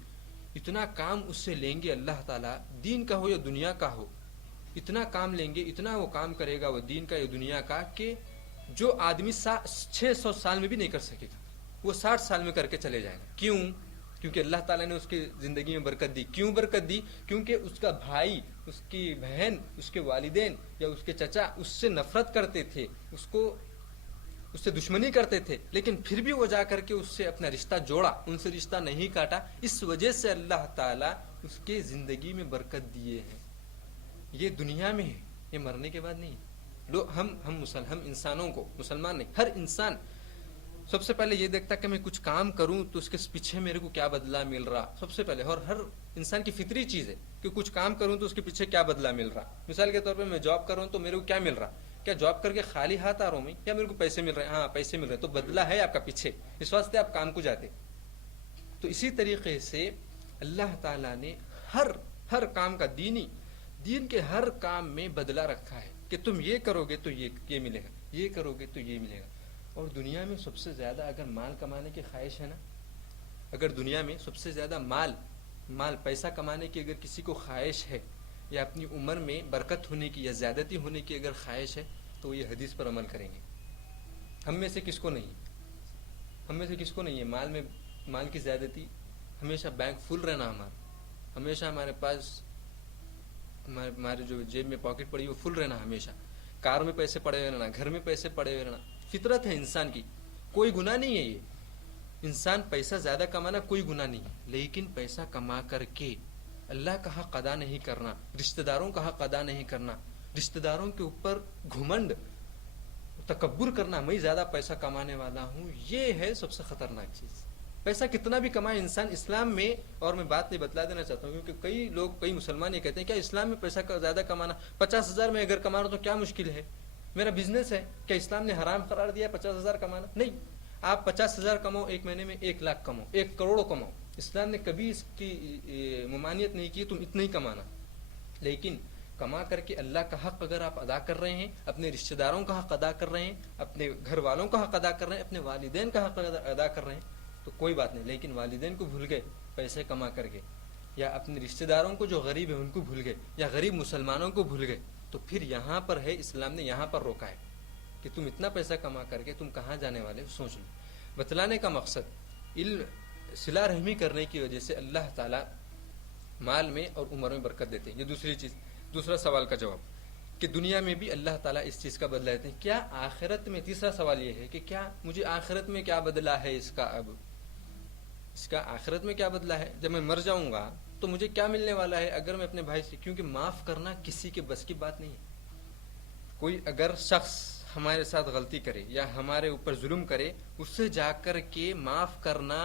اتنا کام اس سے لیں گے اللہ تعالیٰ، دین کا ہو یا دنیا کا ہو، اتنا کام لیں گے، اتنا وہ کام کرے گا وہ دین کا یا دنیا کا، کہ جو آدمی 600 سال میں بھی نہیں کر سکے گا۔ وہ 60 سال میں کر کے چلے جائیں گے. کیوں؟ کیونکہ اللہ تعالیٰ نے اس کی زندگی میں برکت دی. کیوں برکت دی؟ کیونکہ اس کا بھائی، اس کی بہن، اس کے والدین یا اس کے چچا اس سے نفرت کرتے تھے، اس سے دشمنی کرتے تھے، لیکن پھر بھی وہ جا کر کے اس سے اپنا رشتہ جوڑا، ان سے رشتہ نہیں کاٹا. اس وجہ سے اللہ تعالیٰ اس کے زندگی میں برکت دیے ہیں. یہ دنیا میں ہے، یہ مرنے کے بعد نہیں. ہم انسانوں کو، مسلمان نہیں، ہر انسان سب سے پہلے یہ دیکھتا کہ میں کچھ کام کروں تو اس کے پیچھے میرے کو کیا بدلہ مل رہا، سب سے پہلے. اور ہر انسان کی فطری چیز ہے کہ کچھ کام کروں تو اس کے پیچھے کیا بدلہ مل رہا. مثال کے طور پہ میں جاب کر رہا ہوں تو میرے کو کیا مل رہا؟ کیا جاب کر کے خالی ہاتھ آ رہا ہوں میں، یا میرے کو پیسے مل رہے ہیں؟ ہاں پیسے مل رہے ہیں، تو بدلہ ہے آپ کا پیچھے، اس واسطے آپ کام کو جاتے. تو اسی طریقے سے اللہ تعالیٰ نے ہر کام کا دین کے ہر کام میں بدلہ رکھا ہے کہ تم یہ کرو گے تو یہ ملے گا، یہ کرو گے تو یہ ملے گا. اور دنیا میں سب سے زیادہ اگر مال کمانے کی خواہش ہے نا، اگر دنیا میں سب سے زیادہ مال پیسہ کمانے کی اگر کسی کو خواہش ہے، یا اپنی عمر میں برکت ہونے کی یا زیادتی ہونے کی اگر خواہش ہے، تو یہ حدیث پر عمل کریں گے. ہم میں سے کس کو نہیں ہے مال کی زیادتی؟ ہمیشہ بینک فل رہنا، ہمیشہ ہمارے پاس ہمارے جو جیب میں پاکٹ پڑی وہ فل رہنا، ہمیشہ کار میں پیسے پڑے ہوئے رہنا، گھر میں پیسے پڑے ہوئے رہنا. فطرت ہے انسان کی، کوئی گناہ نہیں ہے. یہ انسان پیسہ زیادہ کمانا کوئی گناہ نہیں ہے، لیکن پیسہ کما کر کے اللہ کا حق ادا نہیں کرنا، رشتہ داروں کا حق ادا نہیں کرنا، رشتہ داروں کے اوپر گھمنڈ، تکبر کرنا، میں زیادہ پیسہ کمانے والا ہوں، یہ ہے سب سے خطرناک چیز. پیسہ کتنا بھی کمائے انسان اسلام میں، اور میں بات نہیں بتلا دینا چاہتا ہوں کیونکہ کئی مسلمان یہ کہتے ہیں کیا اسلام میں پیسہ زیادہ کمانا، 50,000 میں اگر کما رہا ہوں تو کیا مشکل ہے، میرا بزنس ہے، کیا اسلام نے حرام قرار دیا 50,000 کمانا؟ نہیں. آپ 50,000 کماؤ، ایک مہینے میں 1 لاکھ کماؤ، 1 کروڑ کماؤ، اسلام نے کبھی اس کی ممانعت نہیں کی تم اتنا ہی کمانا. لیکن کما کر کے اللہ کا حق اگر آپ ادا کر رہے ہیں، اپنے رشتہ داروں کا حق ادا کر رہے ہیں، اپنے گھر والوں کا حق ادا کر رہے ہیں، اپنے والدین کا حق ادا کر رہے ہیں، تو کوئی بات نہیں. لیکن والدین کو بھول گئے پیسے کما کر کے، یا اپنے رشتہ داروں کو جو غریب ہیں ان کو بھول گئے، یا غریب مسلمانوں کو بھول گئے، تو پھر یہاں پر ہے، اسلام نے یہاں پر روکا ہے کہ تم اتنا پیسہ کما کر کے تم کہاں جانے والے، سوچ لو. بتلانے کا مقصد صلہ رحمی کرنے کی وجہ سے اللہ تعالیٰ مال میں اور عمر میں برکت دیتے ہیں. یہ دوسری چیز. دوسرا سوال کا جواب کہ دنیا میں بھی اللہ تعالیٰ اس چیز کا بدلہ دیتے ہیں، کیا آخرت میں؟ تیسرا سوال یہ ہے کہ کیا مجھے آخرت میں کیا بدلہ ہے اس کا؟ اب اس کا آخرت میں کیا بدلہ ہے؟ جب میں مر جاؤں گا تو مجھے کیا ملنے والا ہے اگر میں اپنے بھائی سے، کیونکہ معاف کرنا کسی کے بس کی بات نہیں ہے. کوئی اگر شخص ہمارے ساتھ غلطی کرے یا ہمارے اوپر ظلم کرے، اس سے جا کر کے معاف کرنا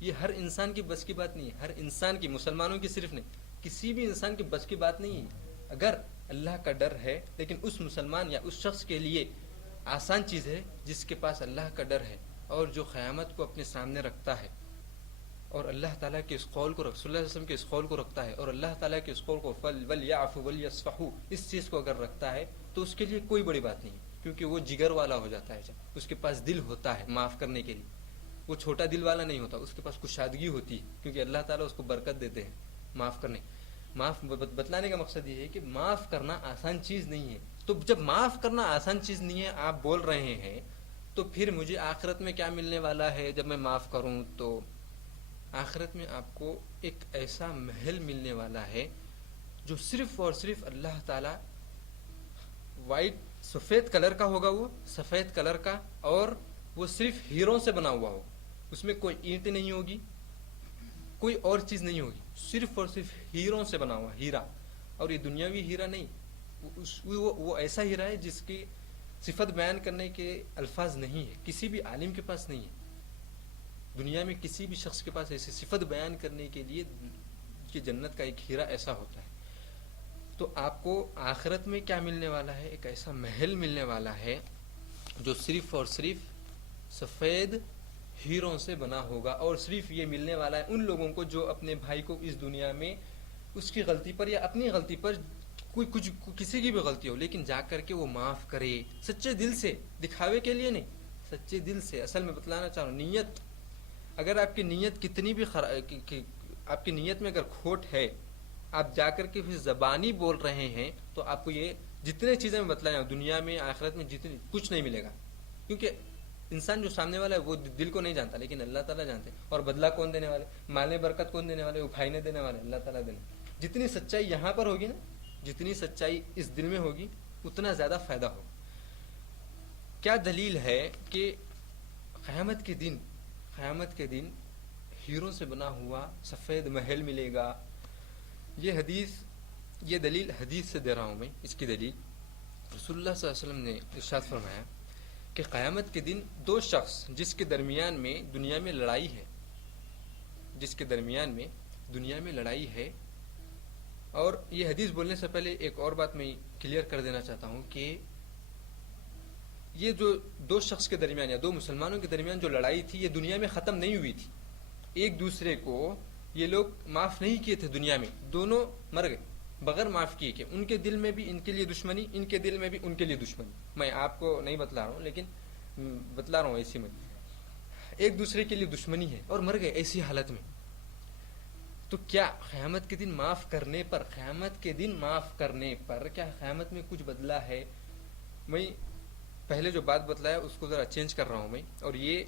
یہ ہر انسان کی بس کی بات نہیں ہے. ہر انسان کی، مسلمانوں کی صرف نہیں، کسی بھی انسان کی بس کی بات نہیں ہے. اگر اللہ کا ڈر ہے، لیکن اس مسلمان یا اس شخص کے لیے آسان چیز ہے جس کے پاس اللہ کا ڈر ہے اور جو قیامت کو اپنے سامنے رکھتا ہے اور اللہ تعالیٰ کے اس قول کو رسول اللہ علیہ وسلم کے اس قول کو رکھتا ہے، اور اللہ تعالیٰ کے اس قول کو وَلْيَعْفُوا وَلْيَصْفَحُوا، اس چیز کو اگر رکھتا ہے تو اس کے لیے کوئی بڑی بات نہیں ہے، کیونکہ وہ جگر والا ہو جاتا ہے. جب اس کے پاس دل ہوتا ہے معاف کرنے کے لیے، وہ چھوٹا دل والا نہیں ہوتا، اس کے پاس کشادگی ہوتی ہے، کیونکہ اللہ تعالیٰ اس کو برکت دیتے ہیں معاف کرنے. بتلانے کا مقصد یہ ہے کہ معاف کرنا آسان چیز نہیں ہے. تو جب معاف کرنا آسان چیز نہیں ہے آپ بول رہے ہیں، تو پھر مجھے آخرت میں کیا ملنے والا ہے جب میں معاف کروں؟ تو آخرت میں آپ کو ایک ایسا محل ملنے والا ہے جو صرف اور صرف اللہ تعالیٰ، سفید کلر کا ہوگا، وہ سفید کلر کا، اور وہ صرف ہیروں سے بنا ہوا ہوگا. اس میں کوئی اینٹ نہیں ہوگی، کوئی اور چیز نہیں ہوگی، صرف اور صرف ہیروں سے بنا ہوا ہیرا. اور یہ دنیاوی ہیرا نہیں، وہ ایسا ہیرا ہے جس کی صفت بیان کرنے کے الفاظ نہیں ہے، کسی بھی عالم کے پاس نہیں ہے. دنیا میں کسی بھی شخص کے پاس ایسی صفت بیان کرنے کے لیے کہ جنت کا ایک ہیرا ایسا ہوتا ہے. تو آپ کو آخرت میں کیا ملنے والا ہے؟ ایک ایسا محل ملنے والا ہے جو صرف اور صرف سفید ہیروں سے بنا ہوگا، اور صرف یہ ملنے والا ہے ان لوگوں کو جو اپنے بھائی کو اس دنیا میں اس کی غلطی پر یا اپنی غلطی پر کچھ کسی کی بھی غلطی ہو لیکن جا کر کے وہ معاف کرے سچے دل سے، دکھاوے کے لیے نہیں، سچے دل سے. اصل میں بتلانا چاہ رہا ہوں، نیت، اگر آپ کی نیت کتنی بھی آپ کی نیت میں اگر کھوٹ ہے، آپ جا کر کے پھر زبانی بول رہے ہیں، تو آپ کو یہ جتنے چیزیں میں بتلایا دنیا میں آخرت میں جتنی کچھ نہیں ملے گا. کیونکہ انسان جو سامنے والا ہے وہ دل کو نہیں جانتا، لیکن اللہ تعالیٰ جانتے ہیں. اور بدلہ کون دینے والے، مال برکت کون دینے والے، وہ بھائی نے دینے والے، اللہ تعالیٰ دینے. جتنی سچائی یہاں پر ہوگی نا، جتنی سچائی اس دل میں ہوگی، اتنا زیادہ فائدہ ہوگا. کیا دلیل ہے کہ قیامت کے دن ہیروں سے بنا ہوا سفید محل ملے گا؟ یہ دلیل حدیث سے دے رہا ہوں میں. اس کی دلیل رسول اللہ صلی اللہ علیہ وسلم نے ارشاد فرمایا کہ قیامت کے دن دو شخص جس کے درمیان میں دنیا میں لڑائی ہے. اور یہ حدیث بولنے سے پہلے ایک اور بات میں کلیئر کر دینا چاہتا ہوں کہ یہ جو دو شخص کے درمیان یا دو مسلمانوں کے درمیان جو لڑائی تھی، یہ دنیا میں ختم نہیں ہوئی تھی. ایک دوسرے کو یہ لوگ معاف نہیں کیے تھے دنیا میں، دونوں مر گئے بغیر معاف کیے کہ ان کے دل میں بھی ان کے لیے دشمنی، ان کے دل میں بھی ان کے لیے دشمنی. میں آپ کو نہیں بتلا رہا ہوں، لیکن بتلا رہا ہوں ایسی میں ایک دوسرے کے لیے دشمنی ہے اور مر گئے ایسی حالت میں. تو کیا قیامت کے دن معاف کرنے پر کیا قیامت میں کچھ بدلہ ہے؟ میں پہلے جو بات بتلایا اس کو ذرا چینج کر رہا ہوں میں، اور یہ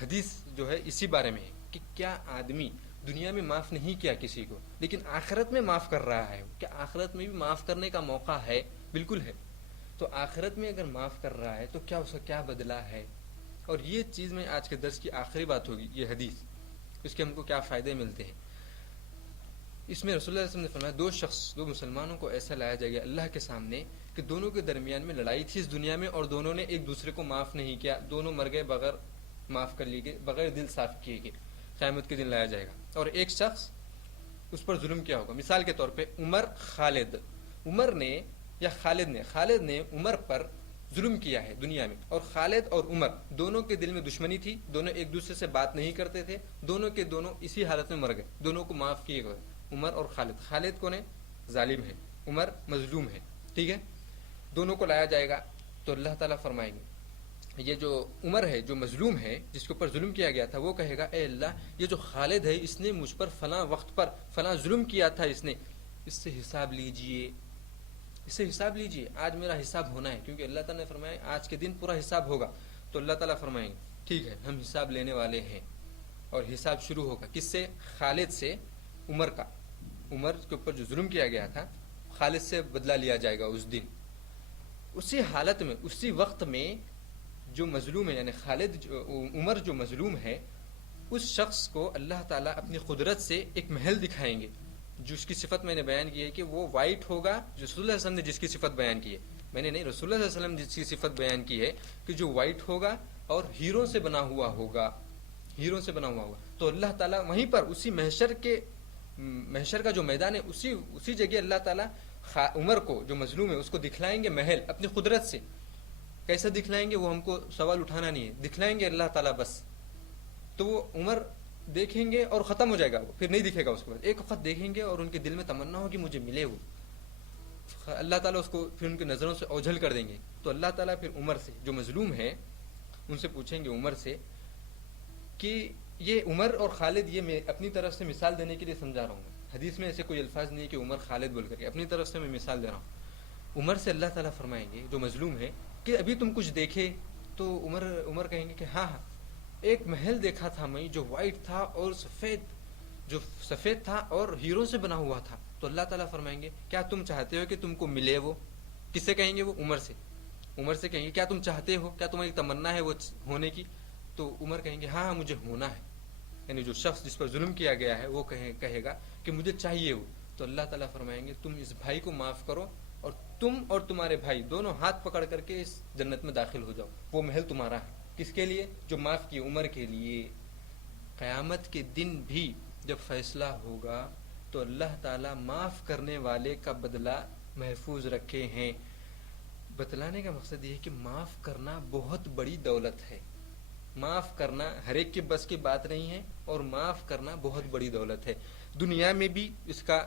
حدیث جو ہے اسی بارے میں ہے کہ کیا آدمی دنیا میں معاف نہیں کیا کسی کو، لیکن آخرت میں معاف کر رہا ہے؟ کیا آخرت میں بھی معاف کرنے کا موقع ہے؟ بالکل ہے. تو آخرت میں اگر معاف کر رہا ہے تو کیا اس کا کیا بدلہ ہے؟ اور یہ چیز میں آج کے درس کی آخری بات ہوگی، یہ حدیث، اس کے ہم کو کیا فائدے ملتے ہیں. اس میں رسول اللہ صلی اللہ علیہ وسلم نے فرمایا دو مسلمانوں کو ایسا لایا جائے گا اللہ کے سامنے کہ دونوں کے درمیان میں لڑائی تھی اس دنیا میں، اور دونوں نے ایک دوسرے کو معاف نہیں کیا، دونوں مر گئے بغیر معاف کر لیے گئے، بغیر دل صاف کیے گئے. قیامت کے دن لایا جائے گا اور ایک شخص اس پر ظلم کیا ہوگا. مثال کے طور پہ خالد نے عمر پر ظلم کیا ہے دنیا میں، اور خالد اور عمر دونوں کے دل میں دشمنی تھی، دونوں ایک دوسرے سے بات نہیں کرتے تھے، دونوں کے دونوں اسی حالت میں مر گئے، دونوں کو معاف کیے گئے. عمر اور خالد کون ہے؟ ظالم ہے، عمر مظلوم ہے. ٹھیک ہے، دونوں کو لایا جائے گا تو اللہ تعالیٰ فرمائیں گے یہ جو عمر ہے جو مظلوم ہے جس کے اوپر ظلم کیا گیا تھا، وہ کہے گا اے اللہ یہ جو خالد ہے اس نے مجھ پر فلاں وقت پر فلاں ظلم کیا تھا، اس سے حساب لیجئے، آج میرا حساب ہونا ہے. کیونکہ اللہ تعالیٰ نے فرمایا آج کے دن پورا حساب ہوگا. تو اللہ تعالیٰ فرمائیں گے ٹھیک ہے ہم حساب لینے والے ہیں. اور حساب شروع ہوگا کس سے؟ خالد سے. عمر کے اوپر جو ظلم کیا گیا تھا خالد سے بدلہ لیا جائے گا اس دن. اسی حالت میں اسی وقت میں جو مظلوم ہے یعنی عمر جو مظلوم ہے، اس شخص کو اللہ تعالیٰ اپنی قدرت سے ایک محل دکھائیں گے جو اس کی صفت میں نے بیان کی ہے کہ وہ وائٹ ہوگا. جو رسول اللہ صلی اللہ علیہ وسلم نے جس کی صفت بیان کی ہے، میں نے نہیں، رسول اللہ صلی اللہ علیہ وسلم جس کی صفت بیان کی ہے کہ جو وائٹ ہوگا اور ہیروں سے بنا ہوا ہوگا. تو اللہ تعالیٰ وہیں پر اسی محشر کا جو میدان ہے اسی جگہ اللہ تعالیٰ عمر کو جو مظلوم ہے اس کو دکھلائیں گے محل اپنی قدرت سے. کیسے دکھلائیں گے وہ ہم کو سوال اٹھانا نہیں ہے، دکھلائیں گے اللہ تعالیٰ بس. تو وہ عمر دیکھیں گے اور ختم ہو جائے گا، وہ پھر نہیں دکھے گا. اس کے بعد ایک وقت دیکھیں گے اور ان کے دل میں تمنا ہو کہ مجھے ملے وہ. اللہ تعالیٰ اس کو پھر ان کی نظروں سے اوجھل کر دیں گے. تو اللہ تعالیٰ پھر عمر سے جو مظلوم ہے ان سے پوچھیں گے عمر سے کہ یہ عمر اور خالد، یہ میں اپنی طرف سے مثال دینے کے لیے سمجھا رہا ہوں. حدیث میں ایسے کوئی الفاظ نہیں ہے کہ عمر خالد بول کر کے، اپنی طرف سے میں مثال دے رہا ہوں. عمر سے اللہ تعالیٰ فرمائیں گے جو مظلوم ہے کہ ابھی تم کچھ دیکھے؟ تو عمر کہیں گے کہ ہاں ایک محل دیکھا تھا میں جو وائٹ تھا اور سفید تھا اور ہیروں سے بنا ہوا تھا. تو اللہ تعالیٰ فرمائیں گے کیا تم چاہتے ہو کہ تم کو ملے وہ؟ کس سے کہیں گے وہ؟ عمر سے کہیں گے کیا تم چاہتے ہو، کیا تمہاری تمنا ہے وہ ہونے کی؟ تو عمر کہیں گے ہاں مجھے ہونا ہے. یعنی جو شخص جس پر ظلم کیا گیا ہے وہ کہے گا کہ مجھے چاہیے وہ. تو اللہ تعالیٰ فرمائیں گے تم اس بھائی کو معاف کرو اور تم اور تمہارے بھائی دونوں ہاتھ پکڑ کر کے اس جنت میں داخل ہو جاؤ. وہ محل تمہارا ہے. کس کے لیے؟ جو معاف کیے، عمر کے لیے. قیامت کے دن بھی جب فیصلہ ہوگا تو اللہ تعالیٰ معاف کرنے والے کا بدلہ محفوظ رکھے ہیں. بتلانے کا مقصد یہ ہے کہ معاف کرنا بہت بڑی دولت ہے. معاف کرنا ہر ایک کے بس کی بات نہیں ہے، اور معاف کرنا بہت بڑی دولت ہے. دنیا میں بھی اس کا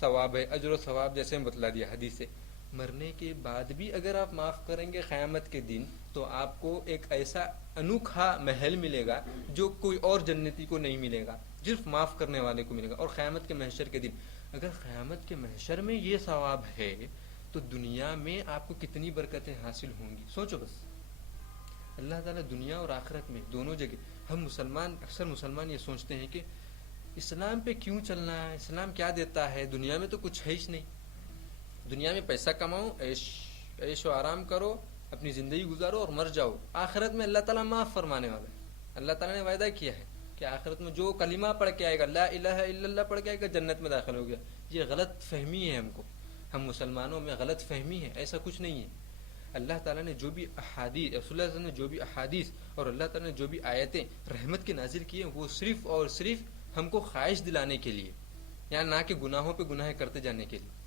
ثواب ہے، اجر و ثواب جیسے ہم بتلا دیا حدیث سے. مرنے کے بعد بھی اگر آپ معاف کریں گے قیامت کے دن تو آپ کو ایک ایسا انوکھا محل ملے گا جو کوئی اور جنتی کو نہیں ملے گا، صرف معاف کرنے والے کو ملے گا. اور قیامت کے محشر کے دن اگر قیامت کے محشر میں یہ ثواب ہے تو دنیا میں آپ کو کتنی برکتیں حاصل ہوں گی. سوچو بس. اللہ تعالیٰ دنیا اور آخرت میں دونوں جگہ، ہم مسلمان اکثر مسلمان یہ سوچتے ہیں کہ اسلام پہ کیوں چلنا ہے، اسلام کیا دیتا ہے، دنیا میں تو کچھ ہے ہی نہیں، دنیا میں پیسہ کماؤ، عیش و آرام کرو، اپنی زندگی گزارو اور مر جاؤ، آخرت میں اللہ تعالیٰ معاف فرمانے والا ہے۔ اللہ تعالیٰ نے وعدہ کیا ہے کہ آخرت میں جو کلمہ پڑھ کے آئے گا، لا الہ الا اللہ پڑھ کے آئے گا، جنت میں داخل ہو گیا۔ یہ غلط فہمی ہے ہم مسلمانوں میں غلط فہمی ہے، ایسا کچھ نہیں ہے۔ اللہ تعالیٰ نے جو بھی احادیث، رسول اللہ صلی اللہ علیہ وسلم نے جو بھی احادیث اور اللہ تعالیٰ نے جو بھی آیتیں رحمت کی نازل کی ہیں، وہ صرف اور صرف ہم کو خواہش دلانے کے لیے، یعنی نہ کہ گناہوں پہ گناہ کرتے جانے کے لیے۔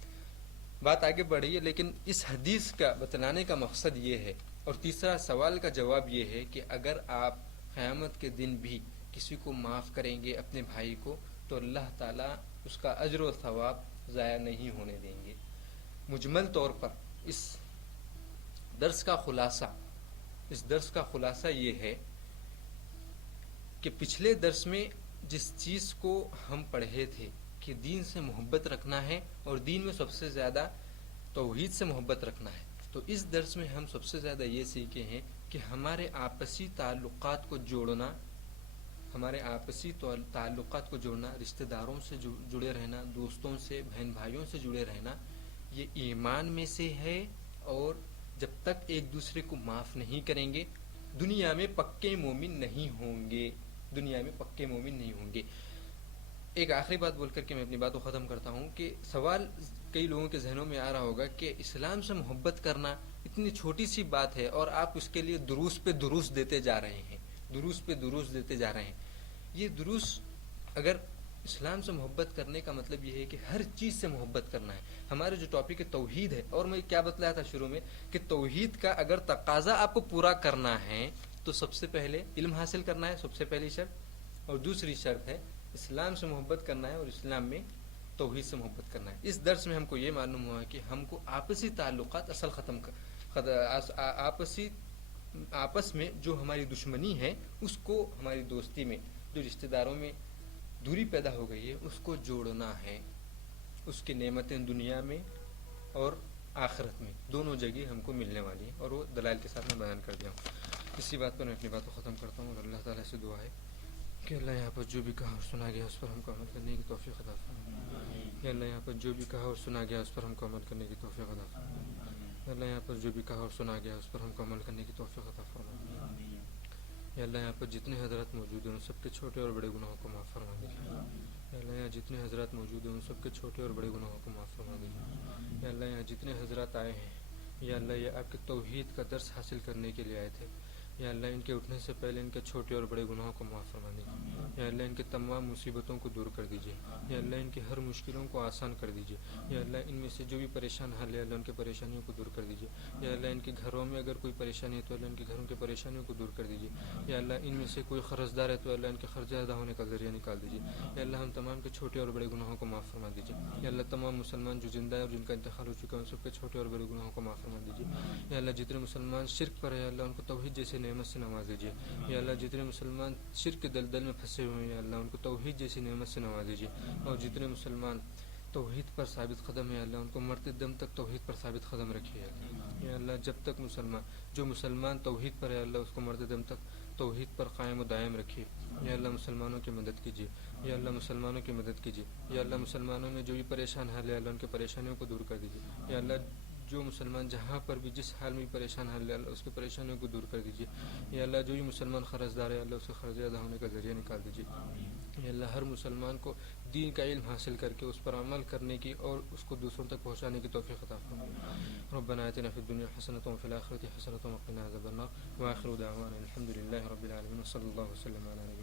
بات آگے بڑھ رہی ہے، لیکن اس حدیث کا بتلانے کا مقصد یہ ہے، اور تیسرا سوال کا جواب یہ ہے کہ اگر آپ قیامت کے دن بھی کسی کو معاف کریں گے، اپنے بھائی کو، تو اللہ تعالیٰ اس کا اجر و ثواب ضائع نہیں ہونے دیں گے۔ مجمل طور پر اس درس کا خلاصہ یہ ہے کہ پچھلے درس میں جس چیز کو ہم پڑھے تھے کہ دین سے محبت رکھنا ہے اور دین میں سب سے زیادہ توحید سے محبت رکھنا ہے، تو اس درس میں ہم سب سے زیادہ یہ سیکھے ہیں کہ ہمارے آپسی تعلقات کو جوڑنا، رشتہ داروں سے جڑے رہنا، دوستوں سے، بہن بھائیوں سے جڑے رہنا، یہ ایمان میں سے ہے، اور جب تک ایک دوسرے کو معاف نہیں کریں گے، دنیا میں پکے مومن نہیں ہوں گے۔ ایک آخری بات بول کر کے میں اپنی بات کو ختم کرتا ہوں کہ سوال کئی لوگوں کے ذہنوں میں آ رہا ہوگا کہ اسلام سے محبت کرنا اتنی چھوٹی سی بات ہے اور آپ اس کے لیے دروس پہ دروس دیتے جا رہے ہیں۔ یہ دروس، اگر اسلام سے محبت کرنے کا مطلب یہ ہے کہ ہر چیز سے محبت کرنا ہے۔ ہمارے جو ٹاپک ہے توحید ہے، اور میں کیا بتلایا تھا شروع میں کہ توحید کا اگر تقاضا آپ کو پورا کرنا ہے تو سب سے پہلے علم حاصل کرنا ہے، سب سے پہلی شرط، اور دوسری شرط ہے اسلام سے محبت کرنا ہے اور اسلام میں توحید سے محبت کرنا ہے۔ اس درس میں ہم کو یہ معلوم ہوا کہ ہم کو آپسی تعلقات آپس میں جو ہماری دشمنی ہے اس کو، ہماری دوستی میں جو رشتہ داروں میں دوری پیدا ہو گئی ہے اس کو جوڑنا ہے۔ اس کی نعمتیں دنیا میں اور آخرت میں دونوں جگہ ہم کو ملنے والی ہیں، اور وہ دلائل کے ساتھ میں بیان کر دیا ہوں۔ اسی بات پر میں اپنی بات کو ختم کرتا ہوں، اور اللہ تعالیٰ سے دعا ہے کہ اللہ یہاں پر جو بھی کہا اور سنا گیا اس پر ہم کو عمل کرنے کی توفیق عطا فرمائے۔ یا اللہ یہاں پر جو بھی کہا اور سنا گیا اس پر ہم کو عمل کرنے کی توفیق عطا فرمائے۔ یا اللہ یہاں پر جو بھی کہا اور سنا گیا اس پر ہم کو عمل کرنے کی توفیق عطا فرمائے۔ یا اللہ یہاں پر جتنے حضرات موجود ہیں ان سب کے چھوٹے اور بڑے گناہوں کو معاف فرما دیجیے۔ یا اللہ یہاں جتنے حضرات موجود ہیں ان سب کے چھوٹے اور بڑے گناہوں کو معاف فرما دیجیے۔ یا اللہ یہاں جتنے حضرات آئے ہیں، یا اللہ یہ آپ کے توحید کا درس حاصل کرنے کے لیے آئے تھے، یا اللہ ان کے اٹھنے سے پہلے ان کے چھوٹے اور بڑے گناہوں کو معاف فرما دیجیے۔ یا اللہ ان کے تمام مصیبتوں کو دور کر دیجیے۔ یا اللہ ان کی ہر مشکلوں کو آسان کر دیجیے۔ یا اللہ ان میں سے جو بھی پریشان حال ہے اللہ ان کے پریشانیوں کو دور کر دیجیے۔ یا اللہ ان کے گھروں میں اگر کوئی پریشانی ہے تو اللہ ان کے گھروں کی پریشانیوں کو دور کر دیجیے۔ یا اللہ ان میں سے کوئی قرض دار ہے تو اللہ ان کے قرض ادا ہونے کا ذریعہ نکال دیجیے۔ یا اللہ ہم تمام کے چھوٹے اور بڑے گناہوں کو معاف فرما دیجیے۔ یا اللہ تمام مسلمان جو زندہ ہے اور جن کا انتقال ہو چکا ہے ان سب کے چھوٹے اور بڑے گناہوں کو معاف فرما دیجیے۔ یا اللہ جتنے مسلمان شرک پر ہے اللہ ان کو توحید جیسے نعمت سے نواز دیجیے۔ یا اللہ جتنے مسلمان شرک کے دلدل میں پھنسے ہوئے ہیں یا اللہ ان کو توحید جیسی نعمت سے نواز دیجیے۔ اور جتنے مسلمان توحید پر ثابت قدم ہے اللہ ان کو مرتے دم تک توحید پر ثابت قدم رکھیے۔ یا اللہ جب تک مسلمان توحید پر ہے اللہ اس کو مرتے دم تک توحید پر قائم و دائم رکھیے۔ یا اللہ مسلمانوں کی مدد کیجیے۔ یا اللہ مسلمانوں کی مدد کیجیے۔ یا اللہ مسلمانوں میں جو بھی پریشان حال ہے اللہ ان کے پریشانیوں کو دور کر دیجیے۔ یا اللہ جو مسلمان جہاں پر بھی جس حال میں پریشان حال ہے اللہ اس کی پریشانیوں کو دور کر دیجیے۔ یا اللہ جو بھی مسلمان قرض دار ہے اللہ اس کے قرض ادا ہونے کا ذریعہ نکال دیجیے۔ یا اللہ ہر مسلمان کو دین کا علم حاصل کر کے اس پر عمل کرنے کی اور اس کو دوسروں تک پہنچانے کی توفیق عطا فرمائے۔ ربنا آتنا فی الدنیا حسنۃ وفی الآخرۃ حسنۃ وقنا عذاب النار، وآخر دعوانا الحمد للہ رب العالمین، وصلی اللہ وسلم علی نبینا